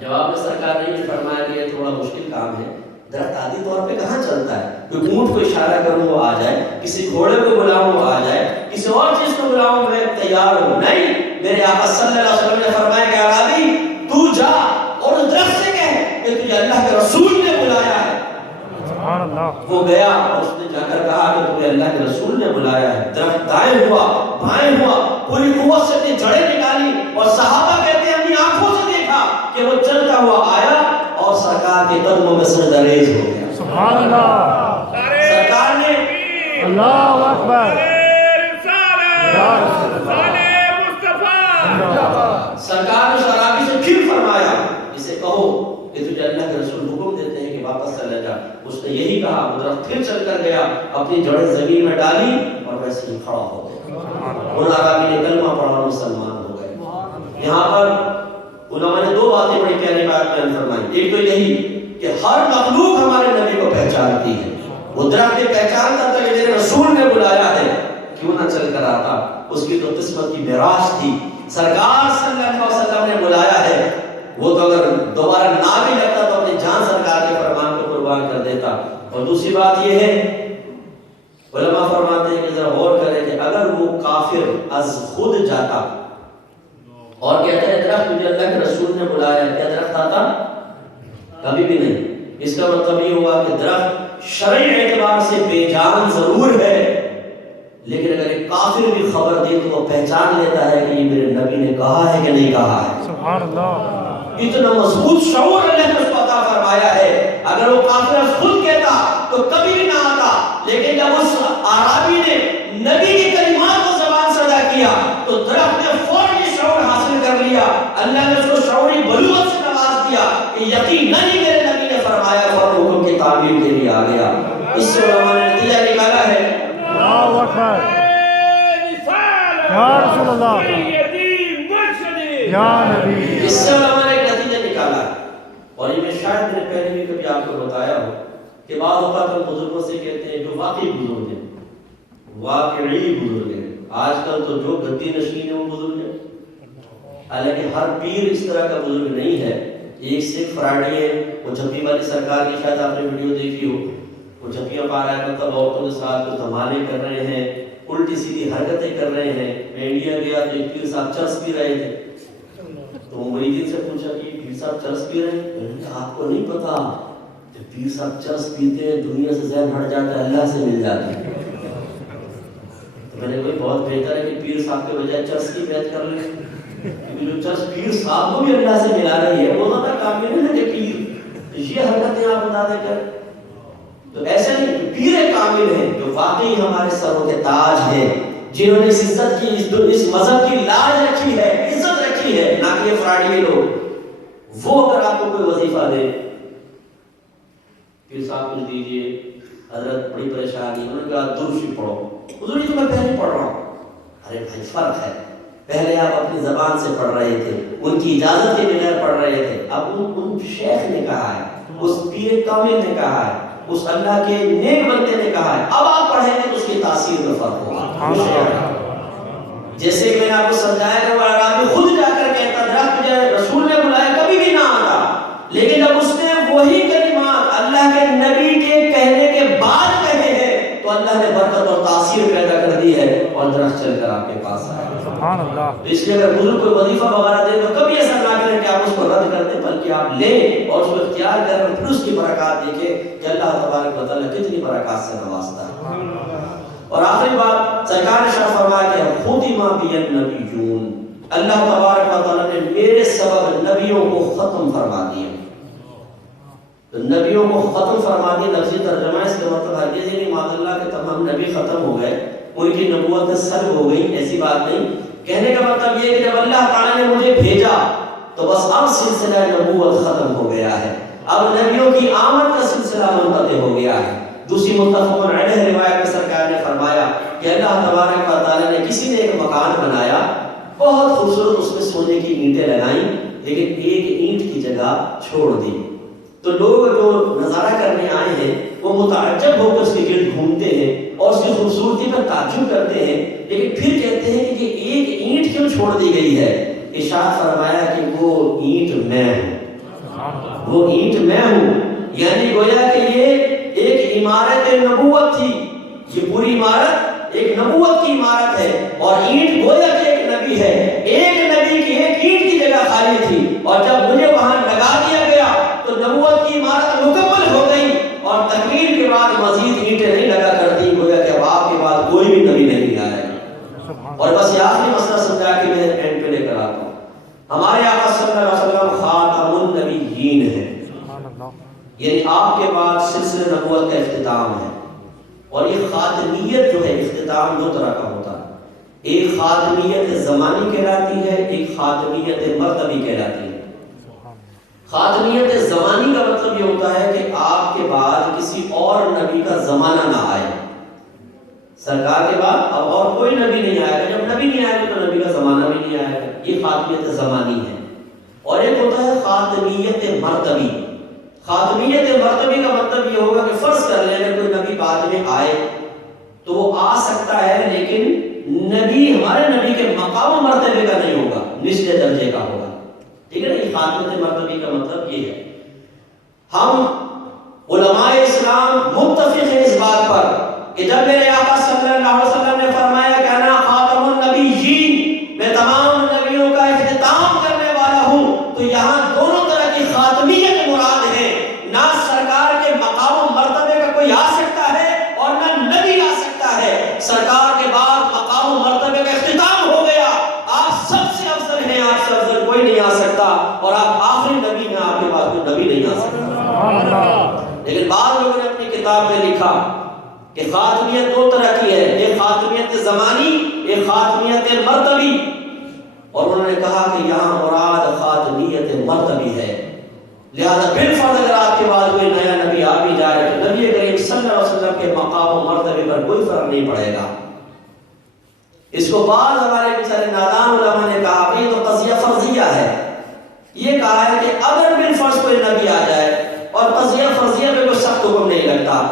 جواب میں سرکار نے یہ فرمایا کہ یہ تھوڑا مشکل کام ہے, درخت عادی طور پہ کہاں چلتا ہے؟ کوئی اونٹ کو اشارہ کروں وہ آ جائے, کسی گھوڑے کو بلاؤں وہ آ جائے, کسی اور چیز کو بلاؤں میں تیار ہوں. نہیں, میرے آقا صلی اللہ علیہ وسلم نے فرمایا کہ عربی تو جا اور اس درخت سے کہہ کہ تجھے اللہ کے رسول نے بلایا ہے. وہ گیا اور اس نے جا کر کہا کہ تمہیں اللہ کے رسول نے بلایا ہے. درخت دائیں ہوا, بائیں ہوا, پوری قوت سے اپنی جڑیں نکالی اور صحابہ کہتے ہیں اپنی آنکھوں سے دیکھا کہ وہ چلتا ہوا آیا اور سرکار کے قدموں میں سجدہ ریز ہو گیا. سبحان اللہ. سرکار نے اللہ اکبر. سرکار نے شرابی سے پھر فرمایا اسے کہو کہ تجھے اللہ کے رسول حکم دیتے ہیں کہ واپس چلے جا. اس نے یہی کہا, وہ درخت پھر چل کر گیا, اپنی جڑیں زمین میں ڈالی اور ویسے ہی کھڑا ہو گیا. ان عربی نے کلمہ پڑھا اور مسلمان ہو گئے. یہاں پر علماء نے دو باتیں بڑی پیاری بات بیان فرمائی. ایک تو یہی کہ ہر مخلوق ہمارے نبی کو پہچانتی ہے. وہ درخت یہ پہچانتا تھا کہ میرے رسول نے بلایا ہے, کیوں نہ چل کر آتا. اس کی تو قسمت کی معراج تھی, سرکار صلی اللہ علیہ وسلم نے بلایا ہے. وہ تو اگر دوبارہ نہ بھی لگتا تو اپنی جان سرکار کے فرمان کو قربان کر دیتا. اور دوسری بات یہ ہے, علماء فرماتے ہیں کہ ذرا غور کریں کہ اگر وہ کافر از خود جاتا اور کہتا ہے درخت مجھے اللہ کے رسول نے بلایا ہے, کیا درخت آتا؟ کبھی بھی نہیں. اس کا مطلب یہ ہوا کہ درخت شرعی اعتبار سے بے جان ضرور ہے، لیکن اگر ایک کافر بھی خبر دے تو وہ پہچان لیتا ہے کہ یہ میرے نبی نے کہا ہے کہ نہیں کہا ہے۔ سبحان اللہ۔ اتنا مضبوط شعور اللہ نے اس کو عطا فرمایا ہے، اگر وہ کافر خود کہتا تو کبھی بھی نہ آتا، لیکن جب اس اعرابی نے نبی کی کلمات کو زبان سے ادا کیا تو درخت نے فوراً یہ شعور حاصل کر لیا، اللہ نے اس کو شعوری بلوغت سے نواز دیا کہ یقیناً ہی میرے نبی نے فرمایا، فوراً حکم کی تعبیر کے لیے آ گیا۔ اس سے علماء نے نتیجہ نکالا ہے، اللہ اکبر، یا رسول اللہ، یا نبی۔ اس سے علماء نے ایک نتیجہ نکالا ہے، اور یہ میں شاید میں نے پہلے بھی کبھی آپ کو بتایا ہو کہ بعض اوقات ہم بزرگوں سے کہتے ہیں جو واقعی بزرگ ہیں، واقعی بزرگ ہیں، آج کل تو جو گدی نشین ہیں وہ بزرگ ہیں، حالانکہ ہر پیر اس طرح کا بزرگ نہیں ہے۔ ایک سکھ فراڈی ہے، وہ جھپی والی سرکار کی شاید آپ نے ویڈیو دیکھی ہو، وہ جھپیاں پا رہا ہے، مطلب عورتوں کے ساتھ کچھ دھمالے کر رہے ہیں، الٹی سیدھی حرکتیں کر رہے ہیں۔ میں انڈیا گیا تو ایک پیر صاحب چرس پی رہے تھے، تو مریدین سے پوچھا کہ پیر صاحب چرس پی رہے ہیں؟ میں نے کہا آپ کو نہیں پتا کہ پیر صاحب چرس پیتے ہیں دنیا سے ذہن ہٹ جاتا ہے، اللہ سے مل جاتے ہیں۔ تو میں نے کہا بہت بہتر ہے کہ پیر صاحب کے بجائے چرس کی بیعت کر لیں، کیونکہ جو چرس پیر صاحب کو بھی اللہ سے ملا رہی ہے وہ زیادہ کامل ہے کہ پیر یہ حرکتیں آپ بتا دے کر۔ تو ایسا نہیں، پیر کامل ہیں جو واقعی ہمارے سروں کے تاج ہیں، جنہوں نے اس عزت کی اس مذہب کی لاج رکھی ہے، عزت رکھی ہے، نہ کہ یہ فراڈی لوگ۔ وہ اگر آپ کو کوئی وظیفہ دے، پھر صاحب کچھ دیجئے، حضرت بڑی پریشانی، انہوں نے کہا درشی پڑھو، حضور یہ تو میں پہلے پڑھ رہا ہوں۔ ارے بھائی فرق ہے، پہلے آپ اپنی زبان سے پڑھ رہے تھے، ان کی اجازت کے بغیر پڑھ رہے تھے، اب ان شیخ نے کہا ہے، اس پیر کامل نے کہا ہے، اس اللہ کے نیک بندے نے کہا ہے، اب آپ پڑھیں گے تو اس کی تاثیر میں فرق ہوگا۔ جیسے میں نے آپ کو سمجھایا کہ وہ عربی خود جا کر کہتا درخت مجھے رسول نے بلایا کبھی بھی نہ آتا، لیکن جب اس نے وہی کلمات اللہ کے نبی کے کہنے کے بعد کہے ہیں تو اللہ نے برکت اور تاثیر پیدا کر دی ہے اور درخت چل کر آپ کے پاس آیا۔ سبحان اللہ۔ اس لیے اگر بزرگ کوئی وظیفہ وغیرہ دے تو کبھی ایسا نہ کریں کہ آپ اس کو رد کر دیں، بلکہ آپ لیں اور اس کو اختیار کریں، پھر اس کی برکات دیکھیں کہ اللہ تبارک و تعالیٰ کتنی برکات سے نوازتا ہے۔ اور آخری بات، سرکار نے شاہ فرمایا کہ خُتِمَ بِیَ النَّبِیُّونَ، اللہ تبارک و تعالیٰ نے میرے سبب نبیوں کو ختم فرما دیا۔ تو نبیوں کو ختم فرما دیا، لفظی ترجمہ اس کا مطلب ہرگز نہیں معاذ اللہ کہ تمام نبی ختم ہو گئے، ان کی نبوت سلب ہو گئی، ایسی بات نہیں۔ کہنے کا مطلب یہ کہ جب اللہ تعالیٰ نے مجھے بھیجا تو بس اب سلسلہ نبوت ختم ہو گیا ہے، اب نبیوں کی آمد کا سلسلہ منقطع ہو گیا ہے۔ دوسری متفق علیہ روایت میں سرکار نے فرمایا کہ اللہ تبارک و تعالیٰ نے کسی نے ایک مکان بنایا، بہت خوبصورت، اس میں سونے کی اینٹیں لگائیں، لیکن ایک اینٹ کی جگہ چھوڑ دی۔ تو لوگ جو نظارہ کرنے آئے ہیں وہ متعجب ہو کر اس کے گرد گھومتے ہیں اور اس کی خوبصورتی پر تعجب کرتے ہیں، لیکن پھر کہتے ہیں کہ یہ ایک اینٹ کیوں چھوڑ دی گئی ہے؟ ارشاد فرمایا کہ وہ اینٹ میں ہوں، وہ اینٹ میں ہوں، یعنی گویا کہ یہ ایک عمارت نبوت تھی، یہ پوری عمارت ایک نبوت کی عمارت ہے، اور اینٹ گویا کہ ایک نبی ہے، ایک نبی کی ایک اینٹ کی جگہ خالی تھی، اور جب مجھے وہاں لگا دیا گیا تو نبوت کی عمارت مکمل ہو گئی، اور تکمیل کے بعد مزید اینٹیں نہیں لگا کرتی، گویا کہ اب آپ کے بعد کوئی بھی نبی نہیں آیا۔ اور بس یہ آخری مسئلہ سمجھا کہ میں اینڈ پہ لے کر آتا ہوں، ہمارے آقا صلی اللہ علیہ وسلم خاتم النبیین ہیں، یعنی آپ کے بعد سلسلہ نبوت کا اختتام ہے، اور یہ خاتمیت جو ہے اختتام دو طرح کا ہوتا ہے، ایک خاتمیت زمانی کہلاتی ہے، ایک خاتمیت مرتبی کہلاتی ہے۔ خاتمیت زمانی کا مطلب یہ ہوتا ہے کہ آپ کے بعد کسی اور نبی کا زمانہ نہ آئے، سرکار کے بعد اب اور کوئی نبی نہیں آئے گا، جب نبی نہیں آئے گا تو نبی کا زمانہ بھی نہیں آئے گا، یہ خاتمیت زمانی ہے۔ اور ایک ہوتا ہے خاتمیت مرتبی۔ خاتمیت مرتبی کا مطلب یہ ہوگا کہ فرض کر لیں کوئی نبی بعد میں آئے تو وہ آ سکتا ہے، لیکن نبی ہمارے نبی کے مقام و مرتبے کا نہیں ہوگا، نچلے درجے کا ہوگا، ٹھیک ہے نا؟ یہ خاتمیت مرتبی کا مطلب یہ ہے۔ ہم علماء اسلام متفق ہیں اس بات پر کہ جب میرے آقا صلی اللہ علیہ وسلم نے فرمایا کہ انا خاتم النبیین، میں تمام نبیوں کا اختتام کرنے والا ہوں، تو یہاں دونوں طرح کی خاتمیت مراد ہے، نہ سرکار لیکن بعض لوگوں نے اپنی کتاب میں لکھا کہ خاتمیت دو طرح کی ہے، ایک خاتمیت زمانی، ایک خاتمیت مرتبی، اور انہوں نے کہا کہ یہاں مراد خاتمیت مرتبی ہے، لہذا بالفرض اگر آپ کے بعد کوئی نیا نبی آ بھی جائے تو نبی کریم صلی اللہ علیہ وسلم کے مقام و مرتبے پر کوئی فرق نہیں پڑے گا۔ اس کو بعض ہمارے بیچارے نادان علماء نے کہا کہ یہ تو قضیہ فرضیہ ہے، یہ کہا ہے کہ اگر بالفرض کوئی نبی آ جائے اور قضیہ فرضیہ میں کوئی سخت حکم نہیں لگتا،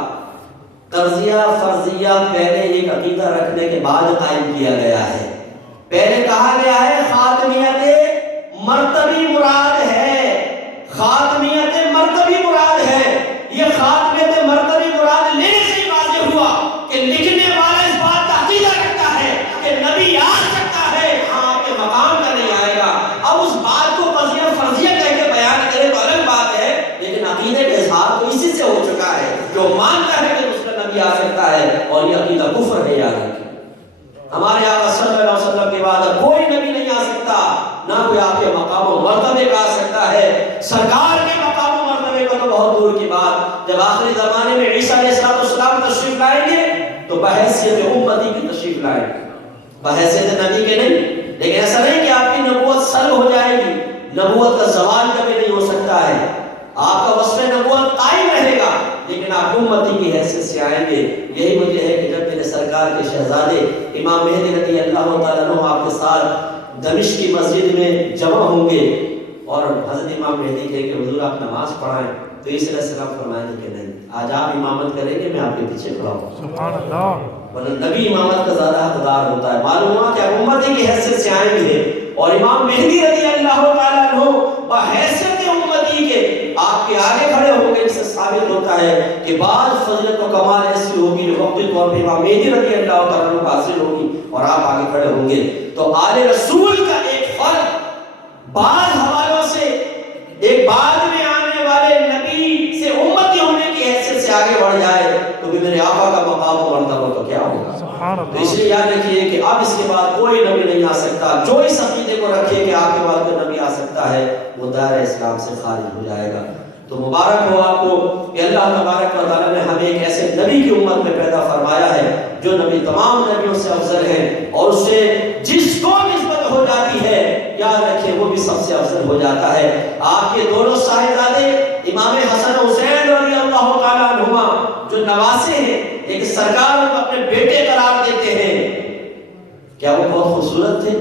قضیہ فرضیہ پہلے ایک عقیدہ رکھنے کے بعد قائم کیا گیا ہے۔ پہلے کہا گیا ہے خاتمیت مرتبی مراد ہے، خاتمیت مرتبی مراد ہے۔ یہ خاتمیت مرتبی مراد لینے سے واضح ہوا کہ لکھنے والا اس بات کا عقیدہ رکھتا ہے کہ نبی آ سکتا ہے، ہاں آپ کے مقام کا نہیں آئے گا۔ اب اس بات کو قضیہ فرضیہ کہہ کے بیان کرے تو الگ بات ہے، لیکن عقیدے کا اظہار تو اسی سے ہو چکا ہے، جو مانتا ہے کہ اس کا نبی آ سکتا ہے، اور یہ عقیدہ کفر ہے۔ یاد رکھیں ہمارے آقا صلی اللہ علیہ وسلم کے بعد کوئی نبی نہیں آ سکتا، نہ کوئی آپ کے مقام و مرتبے کا آ سکتا ہے۔ سرکار کے مقام و مرتبے کا تو بہت دور کی بات، جب آخری زمانے میں عیسیٰ علیہ السلام تشریف لائیں گے تو بحیثیت امتی کی تشریف لائیں گے، بحیثیت نبی کے نہیں۔ لیکن ایسا نہیں کہ آپ کی نبوت سلب ہو جائے گی، نبوت کا زوال کبھی نہیں ہو سکتا ہے، آپ کا وصف نبوت قائم رہے گا، لیکن آپ امتی کی حیثیت سے آئیں گے۔ یہی وجہ ہے کہ جب میرے سرکار کے شہزادے امام مہدی رضی اللہ تعالیٰ عنہ آپ کے ساتھ دمشق کی مسجد میں جمع ہوں گے اور حضرت امام مہدی کہیں کہ حضور آپ نماز پڑھائیں، تو عیسیٰ علیہ السلام فرمائیں گے کہ نہیں، آج آپ امامت کریں گے، میں آپ کے پیچھے کھڑا ہوں۔ سبحان اللہ۔ ورنہ نبی امامت کا زیادہ حقدار ہوتا ہے۔ معلوم ہوا کہ امتی کی حیثیت سے آئیں گے، اور امام مہدی رضی اللہ تعالیٰ عنہ بحیثیت امتی کے آپ کے آگے کھڑے ہوں گے، جس سے ثابت ہوتا ہے کہ بعض فضیلت و کمال ایسی ہوگی جو وقتی طور پہ امام مہدی رضی اللہ تعالیٰ عنہ حاصل ہوگی اور آپ آگے کھڑے ہوں گے۔ تو آل رسول کا ایک فرق بعض حوالوں سے ایک بعد میں آنے والے نبی سے امتی ہونے کی حیثیت سے آگے بڑھ جائے تو بھی میرے آقا کا مقام و مرتبہ تو کیا ہوگا۔ تو اس لیے یاد رکھیے کہ اب اس کے بعد کوئی نبی نہیں آ سکتا۔ جو اس عقیدے کو رکھے کہ آپ کے بعد کوئی نبی آ سکتا ہے وہ دائرہ اسلام سے خارج ہو جائے گا۔ تو مبارک ہو آپ کو کہ اللہ تبارک و تعالیٰ نے ہمیں ایک ایسے نبی کی امت میں پیدا فرمایا ہے جو نبی تمام نبیوں سے افضل ہے، اور اس سے جس کو نسبت ہو جاتی ہے یاد رکھیں وہ بھی سب سے افضل ہو جاتا ہے۔ آپ کے دونوں صاحبزادے امام حسن حسین رضی اللہ تعالیٰ عنہما جو نواسے ہیں، ایک سرکار کو اپنے بیٹے قرار دیتے ہیں، کیا وہ بہت خوبصورت تھے؟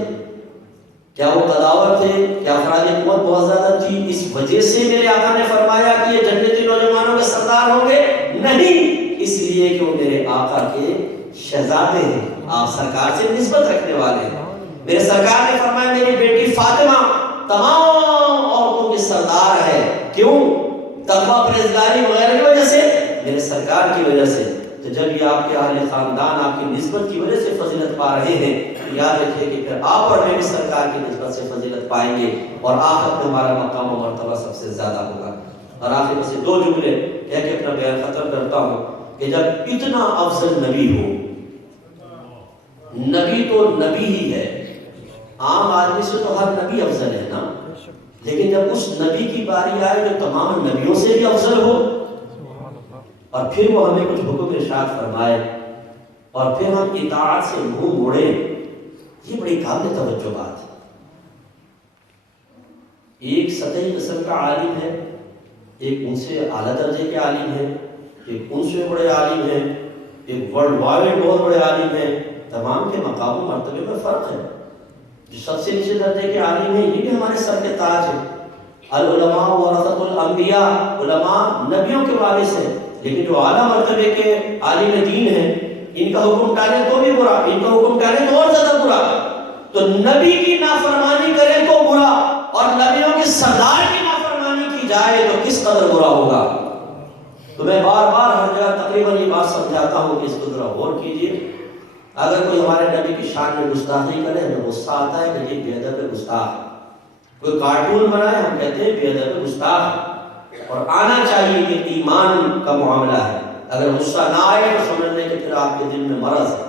کیا وہ قداور تھے؟ کیا افراد قوت بہت زیادہ تھی؟ اس وجہ سے میرے آقا نے فرمایا کہ یہ جنتی نوجوانوں کے سردار ہوں گے؟ نہیں، اس لیے کہ وہ میرے آقا کے شہزادے ہیں، آپ سرکار سے نسبت رکھنے والے ہیں۔ میرے سرکار نے فرمایا میری بیٹی فاطمہ تمام عورتوں کی سردار ہے۔ کیوں؟ تقویٰ پرہیزگاری وغیرہ کی وجہ سے، میرے سرکار کی وجہ سے۔ تو جب یہ آپ کے اہل خاندان آپ کی نسبت کی وجہ سے فضیلت پا رہے ہیں تو یاد رکھیے کہ پھر آپ اور میں بھی سرکار کی نسبت سے فضیلت پائیں گے، اور آخرت میں ہمارا مقام و مرتبہ سب سے زیادہ ہوگا۔ اور آخر میں سے دو جملے کہہ کے اپنا بیان ختم کرتا ہوں کہ جب اتنا افضل نبی ہو، نبی تو نبی ہی ہے، عام آدمی سے تو ہر نبی افضل ہے نا، لیکن جب اس نبی کی باری آئے جو تمام نبیوں سے بھی افضل ہو، اور پھر وہ ہمیں کچھ حکم ارشاد فرمائے اور پھر ہم اطاعت سے منہ موڑیں، یہ بڑی قابل توجہ بات ہے۔ ایک سطحی قسم کا عالم ہے، ایک ان سے اعلیٰ درجے کے عالم ہے، ایک ان سے بڑے عالم ہے، ایک ورلڈ وائڈ بہت بڑے عالم ہے، تمام کے مقام و مرتبے میں فرق ہے۔ جو سب سے نیچے درجے کے عالم ہیں یہ بھی ہمارے سر کے تاج ہیں۔ العلماء ورثۃ الانبیاء، علماء نبیوں کے وارث ہیں، لیکن جو اعلیٰ مرتبے کے عالم دین ہیں ان کا حکم ٹالیں تو بھی برا، ان کا حکم ٹالیں تو اور زیادہ برا۔ تو نبی کی نافرمانی کریں تو برا، اور نبیوں کے سردار کی نافرمانی کی جائے تو کس قدر برا ہوگا۔ تو میں بار بار ہر جگہ تقریباً یہ بات سمجھاتا ہوں کہ اس کو ذرا غور کیجیے۔ اگر کوئی ہمارے نبی کی شان میں گستاخی کرے ہمیں غصہ آتا ہے کہ یہ بے ادب گستاخ، کوئی کارٹون بنائے ہم کہتے ہیں بے ادب گستاخ، اور آنا چاہیے کہ ایمان کا معاملہ ہے۔ اگر غصہ نہ آئے تو سمجھ لیں کہ پھر آپ کے دل میں مرض ہے۔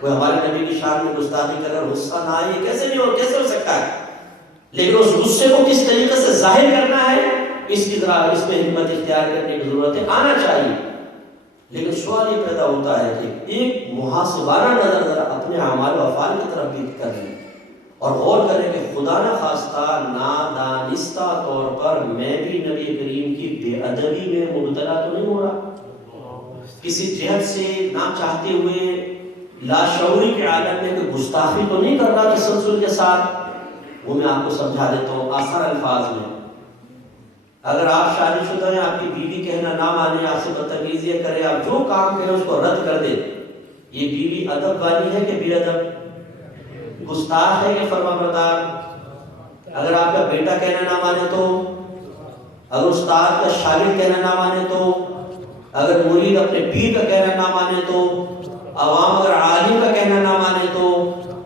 کوئی ہمارے نبی کی شان میں گستاخی کرے اور غصہ نہ آئے کیسے ہو سکتا ہے؟ لیکن اس غصے کو کس طریقے سے ظاہر کرنا ہے اس کی ذرا اس میں حکمت اختیار کرنے کی ضرورت ہے، آنا چاہیے، لیکن سوال یہ پیدا ہوتا ہے کہ ایک محاسبانہ نظر ذرا اپنے اعمال و افعال کی طرف بھی کر لیں اور غور کریں کہ خدا نہ خواستہ نادانستہ طور پر میں بھی نبی کریم کی بے ادبی میں مبتلا تو نہیں ہو رہا، کسی جہت سے نہ چاہتے ہوئے لاشعوری کے عالم میں کوئی گستاخی تو نہیں کر رہا تسلسل کے ساتھ۔ وہ میں آپ کو سمجھا دیتا ہوں آسان الفاظ میں۔ اگر آپ شادی شدہ ہیں، آپ کی بیوی کہنا نہ مانے، آپ سے بدتمیزیاں کرے، آپ جو کام کریں اس کو رد کر دیں، یہ بیوی ادب والی ہے کہ بے ادب، گستاخ ہے کہ فرما بردار؟ اگر آپ کا بیٹا کہنا نہ مانے تو، اگر استاد کا شاگرد کہنا نہ مانے تو، اگر مرید اپنے پیر کا کہنا نہ مانے تو، عوام اگر عالم کا کہنا نہ مانے تو،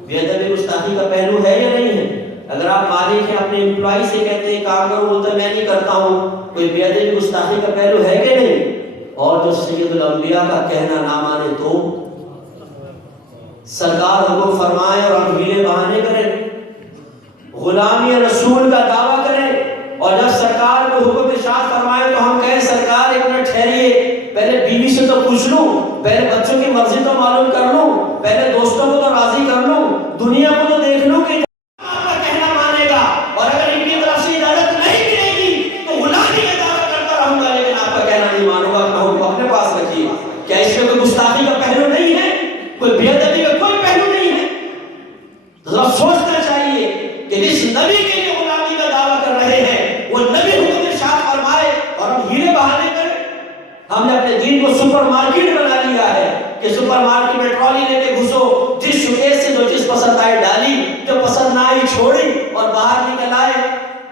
بے ادبی گستاخی کا پہلو ہے یا نہیں ہے؟ اگر آپ مالک ہیں اپنے امپلائی سے کہتے ہیں کام کرو، بولتا ہے میں نہیں کرتا ہوں، کوئی بے ادبی گستاخی کا پہلو ہے کہ نہیں؟ اور جو سید الانبیاء کا کہنا نہ مانے تو، سرکار حکم فرمائے اور ہم ہیلے بہانے کریں، غلامی رسول کا دعویٰ کریں، اور جب سرکار کو حکم ارشاد فرمائے تو ہم کہیں سرکار ایک منٹ ٹھہریے، پہلے بیوی سے تو پوچھ لوں، پہلے بچوں کی مرضی تو معلوم کر لوں، پہلے دوستوں کو تو راضی کر لوں، دنیا کو تو دیکھ لوں کہ آپ کا کہنا مانے گا، اور اگر ان کی طرف سے اجازت نہیں ملے گی تو غلامی کا دعویٰ کرتا رہوں گا، لیکن آپ کا کہنا نہیں مانوں گا، اپنا حکم اپنے پاس رکھیے۔ کیا اس میں کوئی گستاخی کا پہلو نہیں ہے؟ کوئی بے ادبی کا کوئی پہلو نہیں ہے؟ ذرا سوچنا چاہیے کہ جس نبی کے لیے غلامی کا دعویٰ کر رہے ہیں وہ نبی حکم ارشاد فرمائے اور ہم ہیلے بہانے کریں۔ ہم نے اپنے دین کو سپر مارکیٹ بنا لیا ہے کہ سپر مارکیٹ میں ٹرالی لے کے گھسو، جس شوکیس سے جو چیز پسند آئی ڈالی، جو پسند نہ آئی چھوڑی، اور باہر نکل آئے،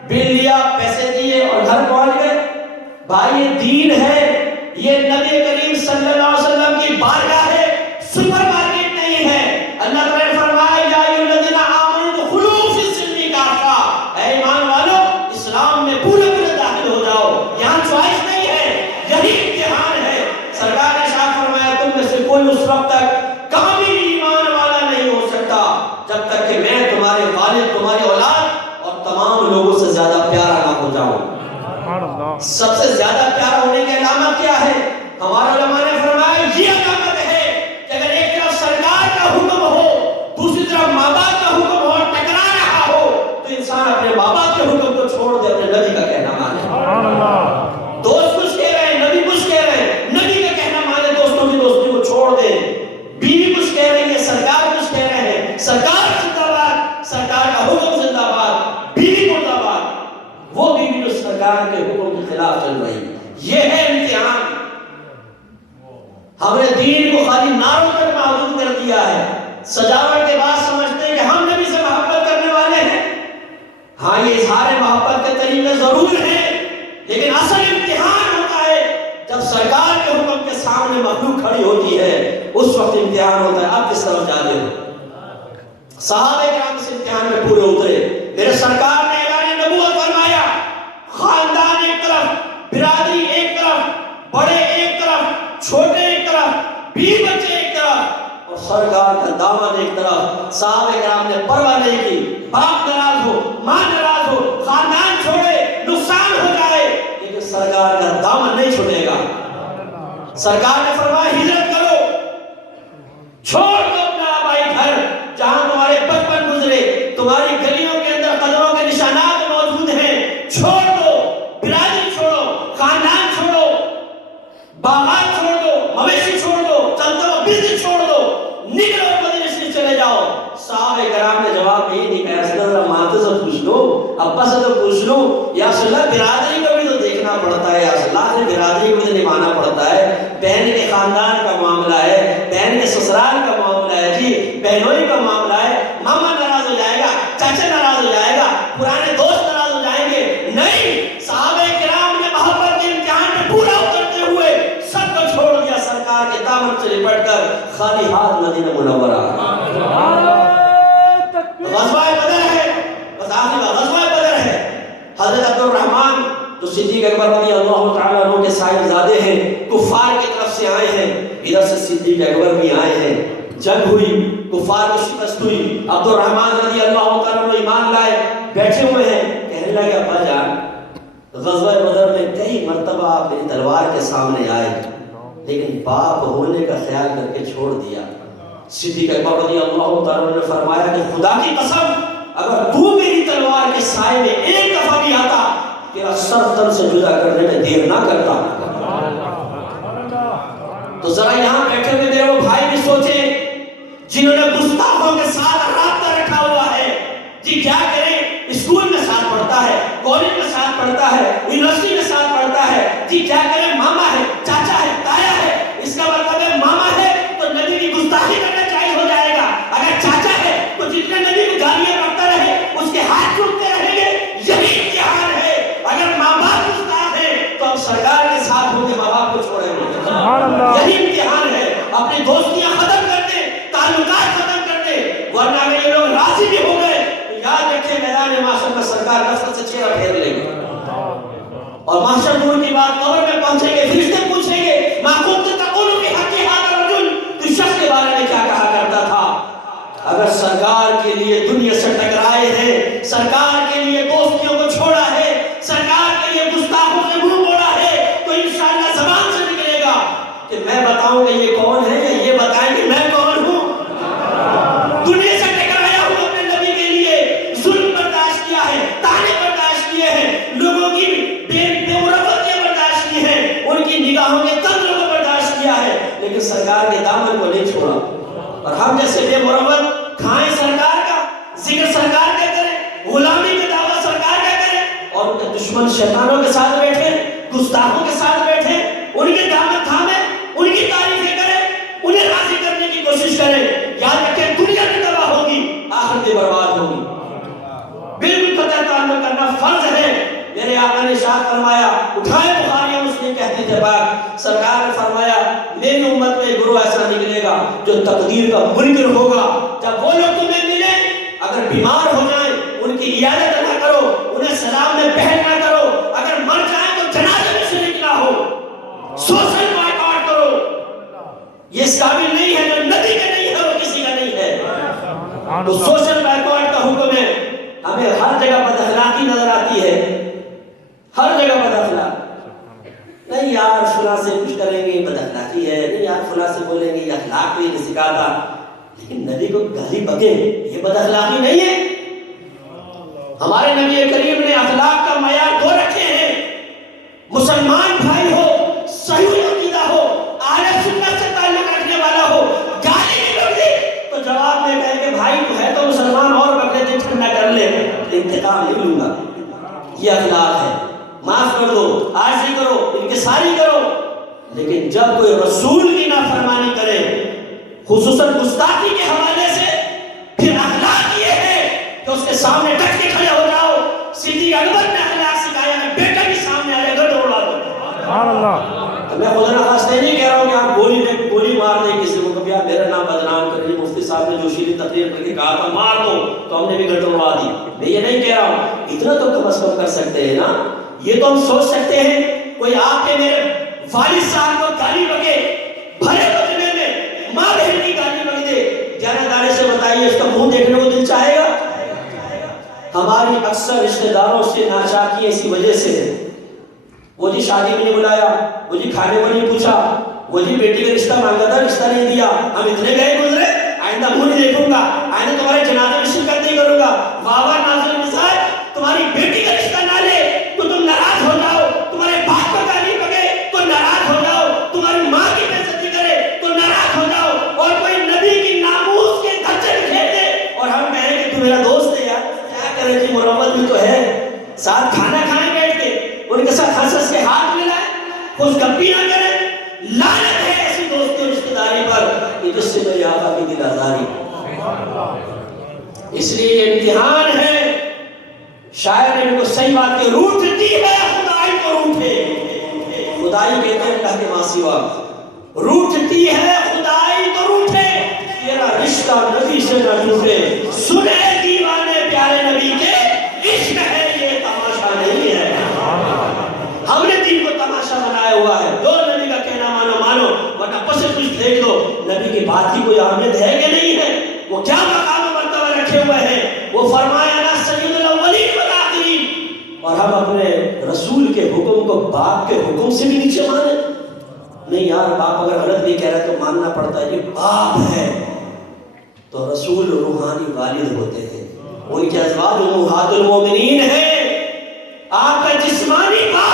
بل لیا، پیسے دیے اور گھر پہنچ گئے۔ بھائی یہ دین ہے، یہ نبی کریم صلی اللہ علیہ وسلم کی بارگاہ ہے، سپر مارکیٹ نہیں ہے۔ اللہ تعالیٰ نے فرمایا یا ایھا الذین آمنوا ادخلوا فی السلم کافہ، اے ایمان والو اسلام میں پورے پورے داخل ہو جاؤ، یہاں چوائس نہیں ہے، یہی امتحان ہے۔ سرکار نے ارشاد فرمایا تم میں سے کوئی اس وقت تک کامل ایمان والا نہیں ہو سکتا جب تک کہ میں تمہارے والد، تمہاری اولاد اور تمام لوگوں سے زیادہ پیارا نہ ہو جاؤں۔ سب سے زیادہ پیارا ہونے کی علامت کیا ہے؟ ہمارے علماء نے فرمایا یہ علامت ہے کہ اگر ایک طرف سرکار کا حکم ہو، دوسری طرف ماں باپ کا حکم ہو، ٹکرا رہا ہو، تو انسان اپنے ماں باپ کے حکم کو چھوڑ دے، اپنے نبی کا کہنا مانے۔ دوست کچھ کہہ رہے ہیں، نبی کچھ کہہ رہے ہیں، نبی کا کہنا مانے، دوستوں کی دوستی کو چھوڑ دے۔ بیوی کچھ کہہ رہی ہے، سرکار کچھ کہہ رہے ہیں، سرکار زندہ باد، سرکار کا حکم زندہ باد، بیوی مردہ باد۔ وہ بیوی جو سرکار کے حکم کے خلاف چل رہی، یہ ہے امتحان۔ ہم نے دین کو خالی نعروں تک محدود کر دیا ہے، سجاوٹ کے بعد سمجھتے ہیں کہ ہم نبی سے محبت کرنے والے ہیں۔ ہاں یہ اظہار محبت کے طریقے ضرور ہیں، لیکن اصل امتحان ہوتا ہے جب سرکار کے حکم کے سامنے مخلوق کھڑی ہوتی ہے، اس وقت امتحان ہوتا ہے آپ کس طرف جا رہے ہو۔ صحابہ کرام اس امتحان میں پورے اترے۔ میرے سرکار نے اعلان نبوت فرمایا، خاندان ایک طرف، برادری ایک طرف، بڑے ایک طرف، چھوٹے ایک طرف، بیوی بچے ایک طرف، اور سرکار کا دامن ایک طرف۔ صحابہ کرام نے پرواہ نہیں کی، باپ ناراض ہو، ماں ناراض ہو، خاندان چھوڑے، نقصان ہو جائے، لیکن سرکار کا دامن نہیں چھوٹے گا۔ سرکار نے فرمایا ہجرت کرو، چھوڑ دو اپنا آبائی گھر جہاں تمہارے بچپن گزرے، تمہاری گلیوں کے اندر قدموں کے نشانات موجود ہیں، چھوڑ دو، برادری چھوڑو، خاندان چھوڑو، باغات چھوڑ دو، مویشی چھوڑ دو، چلتا ہوا بزنس چھوڑ دو، نکلو مدینے سے چلے جاؤ۔ صحابہ کرام نے جواب نہیں دیا، رسول اللہ ماں سے پوچھ لو، ابا سے تو پوچھ لو، یا رسول اللہ برادری کو بھی تو دیکھنا پڑتا ہے، یا رسول اللہ نے برادری کو بھی تو نبھانا پڑتا ہے، بہن کے خاندان کا معاملہ ہے، بہن کے سسرال کا معاملہ ہے، جی بہنوئی کا معاملہ ہے، ماما ناراض ہو جائے گا، چاچا ناراض ہو جائے گا، پرانے دوست ناراض ہو جائیں گے۔ نہیں، صحابہ کرام نے محبت کے امتحان میں پورا اترتے ہوئے سب کو چھوڑ دیا، سرکار کے دامن سے لپٹ کر خالی ہاتھ مدینہ منورہ۔ غزوہ بدر ہے، بس آخری بات غزوہ بدر ہے۔ حضرت عبد الرحمن جو صدیق اکبر رضی اللہ تعالیٰ عنہ کے صاحب زادے ہیں، کفار کی طرف سے آئے ہیں، ادھر سے صدیق اکبر بھی آئے ہیں، جنگ ہوئی، کفار کو شکست ہوئی، عبد الرحمن رضی اللہ تعالیٰ عنہ ایمان لائے، بیٹھے ہوئے ہیں، کہنے لگے ابا جان غزوہ بدر کئی مرتبہ آپ میری تلوار کے سامنے آئے لیکن باپ ہونے کا خیال کر کے چھوڑ دیا. صدیق اکبر رضی اللہ تعالیٰ نے فرمایا کہ خدا کی قسم اگر تو میری تلوار کے سائے میں ایک دفعہ بھی آتا تیرا سر تن سے جدا کرنے میں دیر نہ کرتا. تو ذرا یہاں بیٹھے ہوئے میرے وہ بھائی بھی سوچیں جنہوں نے گستاخوں کے ساتھ رابطہ رکھا ہوا ہے. جی کیا کریں, اسکول میں ساتھ پڑھتا ہے, کالج میں ساتھ پڑھتا ہے, یونیورسٹی میں ساتھ پڑھتا ہے. جی کیا کریں, ماما ہے, چاچا ہے, تایا ہے. اس کا مطلب ہے ماما ہے تو نبی کی گستاخی کرنا چاہیے ہو جائے گا. اگر چاچا ہے تو جتنے نبی کو گالیاں پڑتا رہے اس کے ہاتھ ٹوٹتے رہیں گے. یہی امتحان ہے. اگر ماں باپ گستاخ ہے تو ہم سرکار کے ساتھ ہوں گے, ماں باپ کو چھوڑیں گے. یہی امتحان ہے. اپنی دوستیاں ختم کر دیں, تعلقات ختم کر دیں, ورنہ اگر یہ لوگ راضی بھی ہو گئے تو یاد رکھیں میدان معاشر میں سرکار نفرت سے چہرہ پھیر لیں گے. اور معاشر دور کی بات قبر میں پہنچیں گے, فرشتے پوچھیں گے ما کنت تقول فی حق ھذا الرجل, تو شخص کے بارے میں کیا کہا کرتا تھا. اگر سرکار کے لیے دنیا سے ٹکرائے ہیں, سرکار کے لیے دوستیوں کو چھوڑا ہے, سرکار کے لیے گستاخوں سے منہ موڑا ہے, تو انشاءاللہ زبان سے نکلے گا کہ میں بتاؤں گا یہ کون ہے, یا یہ بتائیں کہ میں کون ہوں. دنیا سے ٹکرایا ہوں اپنے نبی کے لیے, ظلم برداشت کیا ہے, طعنے برداشت کیے ہیں, لوگوں کی بے مروتیاں برداشت کی ہیں, ان کی نگاہوں کے قدروں کو برداشت کیا ہے, لیکن سرکار کے دامن کو نہیں چھوڑا. اور ہم جیسے بے مروت کھائیں سرکار کا, ذکر سرکار کا کریں, غلامی کا دعویٰ سرکار کا کریں, اور ان کے دشمن شیطانوں کے ساتھ بیٹھے, گستاخوں کے ساتھ بیٹھے, ان کے دامن تھامیں, ان کی تعریفیں کریں, انہیں راضی کرنے کی کوشش کریں. یاد رکھیں دنیا بھی تباہ ہوگی, آخرت بھی برباد ہوگی. بالکل قطع تعلق کرنا فرض ہے. میرے آقا نے ارشاد فرمایا, اٹھائے بخاری اور مسلم کہتے تھے پاک سرکار نے فرمایا میری امت میں ایک گروہ ایسا نکلے گا جو تقدیر کا منکر ہوگا. جب وہ لوگ تمہیں ملیں, اگر بیمار ہو جائیں ان کی عیادت نہ کرو, انہیں سلام میں پہل نہ کرو, اگر مر جائیں تو جنازے میں شریک نہ ہو, سوشل بائیکاٹ کرو. یہ اس قابل نہیں ہے, جو نبی کا نہیں ہے وہ کسی کا نہیں ہے. تو سوشل بائیکاٹ کا حکم ہے. ہمیں ہر جگہ بد اخلاقی نظر آتی ہے, ہر جگہ بد اخلاق. نہیں یار فلاں سے کچھ کریں گے بد اخلاقی ہے, نہیں یار فلاں سے بولیں گے یہ اخلاق بھی نہیں سکھاتا, لیکن نبی کو گالی بکے یہ بد اخلاقی نہیں ہے. ہمارے نبی کریم نے اخلاق کا معیار دو رکھے ہیں. مسلمان بھائی ہو, صحیح عقیدہ ہو, اہل سنت سے تعلق رکھنے والا ہو, گالی نہیں بکتی تو جواب میں کہیں کہ بھائی تو ہے تو مسلمان, اور بکرے دن ٹھنڈا کر لے, انتقام نہیں لوں گا. یہ اخلاق ہے. معاف کر دو, عاجزی کرو, انکساری کرو. لیکن جب کوئی رسول کی نافرمانی کرے, خصوصاً گستاخی کے حوالے سے, پھر اخلاق یہ ہے کہ اس کے سامنے ڈٹ کے کھڑے ہو جاؤ. صدیق اکبر نے اخلاق سکھایا ہے, بیٹا بھی سامنے آئے گا دوڑا دو. سبحان اللہ. میں خدا نخواستہ نہیں کہہ رہا ہوں کہ آپ گولی مار دیں کسی کو, کبھی آپ میرا نام بدنام کر لیے. مفتی صاحب نے جوشیلی تقریر کر کے کہا تھا مار دو, تو ہم نے بھی گردن اڑا دی. میں یہ نہیں کہہ رہا ہوں, اتنا تو کم از کم کر سکتے ہیں نا. یہ تو ہم سوچ سکتے ہیں کوئی آپ کے میرے والد صاحب کو گالی بکے, بھرے بجنے میں ماں بہن کی گالی بک دے, جانا دانے سے بتائیے اس کا منہ دیکھنے کو دل چاہے گا. ہماری اکثر رشتہ داروں سے ناچاکی اسی وجہ سے ہے. وہ جی شادی میں نہیں بلایا, وہ جی کھانے کو نہیں پوچھا, وہ جی بیٹی کا رشتہ مانگا تھا رشتہ نہیں دیا, ہم اتنے گئے گزرے, آئندہ منہ نہیں دیکھوں گا, آئندہ تمہارے جنازے میں شرکت نہیں کروں گا. واہ نازل مزاج, تمہاری بیٹی کا رشتہ نہ لے تو تم ناراض ہو جاؤ, تمہارے باپ کو گالی بکے تو ناراض ہو جاؤ, تمہاری ماں کی بے عزتی کرے تو ناراض ہو جاؤ, اور کوئی نبی کی ناموس کے دھچے کھیل دے اور ہم کہیں کہ تو میرا دوست ہے یار, کیا کرے کہ مروت بھی تو ہے, ساتھ کھانا کھائیں بیٹھ کے, ان کے ساتھ ہنس کے ہاتھ ملائیں, خوش گپی نہ کریں. لعنت ہے ایسی دوستی اور رشتہ داری پر کہ جس سے میری آقا کی دل آزاری. اس لیے یہ امتحان ہے. شاعر نے ان کو صحیح بات کی, روٹتی ہے خدائی کو روٹے, خدائی کہتے ہیں اللہ کے ماں سوا, روٹتی ہے خدائی تو روٹے, تیرا رشتہ نبی سے نہ ٹوٹے. سنے دیوانے پیارے نبی کے, عشق ہے یہ تماشا نہیں ہے. ہم نے دین کو تماشا بنایا ہوا ہے. جو نبی کا کہنا مانو, ورنہ پس کچھ دیکھ دو نبی کی بات کی کوئی اہمیت ہے کہ نہیں ہے. وہ کیا مقام و مرتبہ رکھے ہوئے ہیں. وہ فرمایا نا سید الاولین والآخرین, اور ہم اپنے رسول کے حکم کو باپ کے حکم سے بھی نیچے مانیں؟ نہیں یار، باپ اگر غلط نہیں کہہ رہا تو ماننا پڑتا ہے، یہ باپ ہے۔ تو رسول روحانی والد ہوتے ہیں، ان کے ازواج امہات المومنین ہیں، آپ کا جسمانی باپ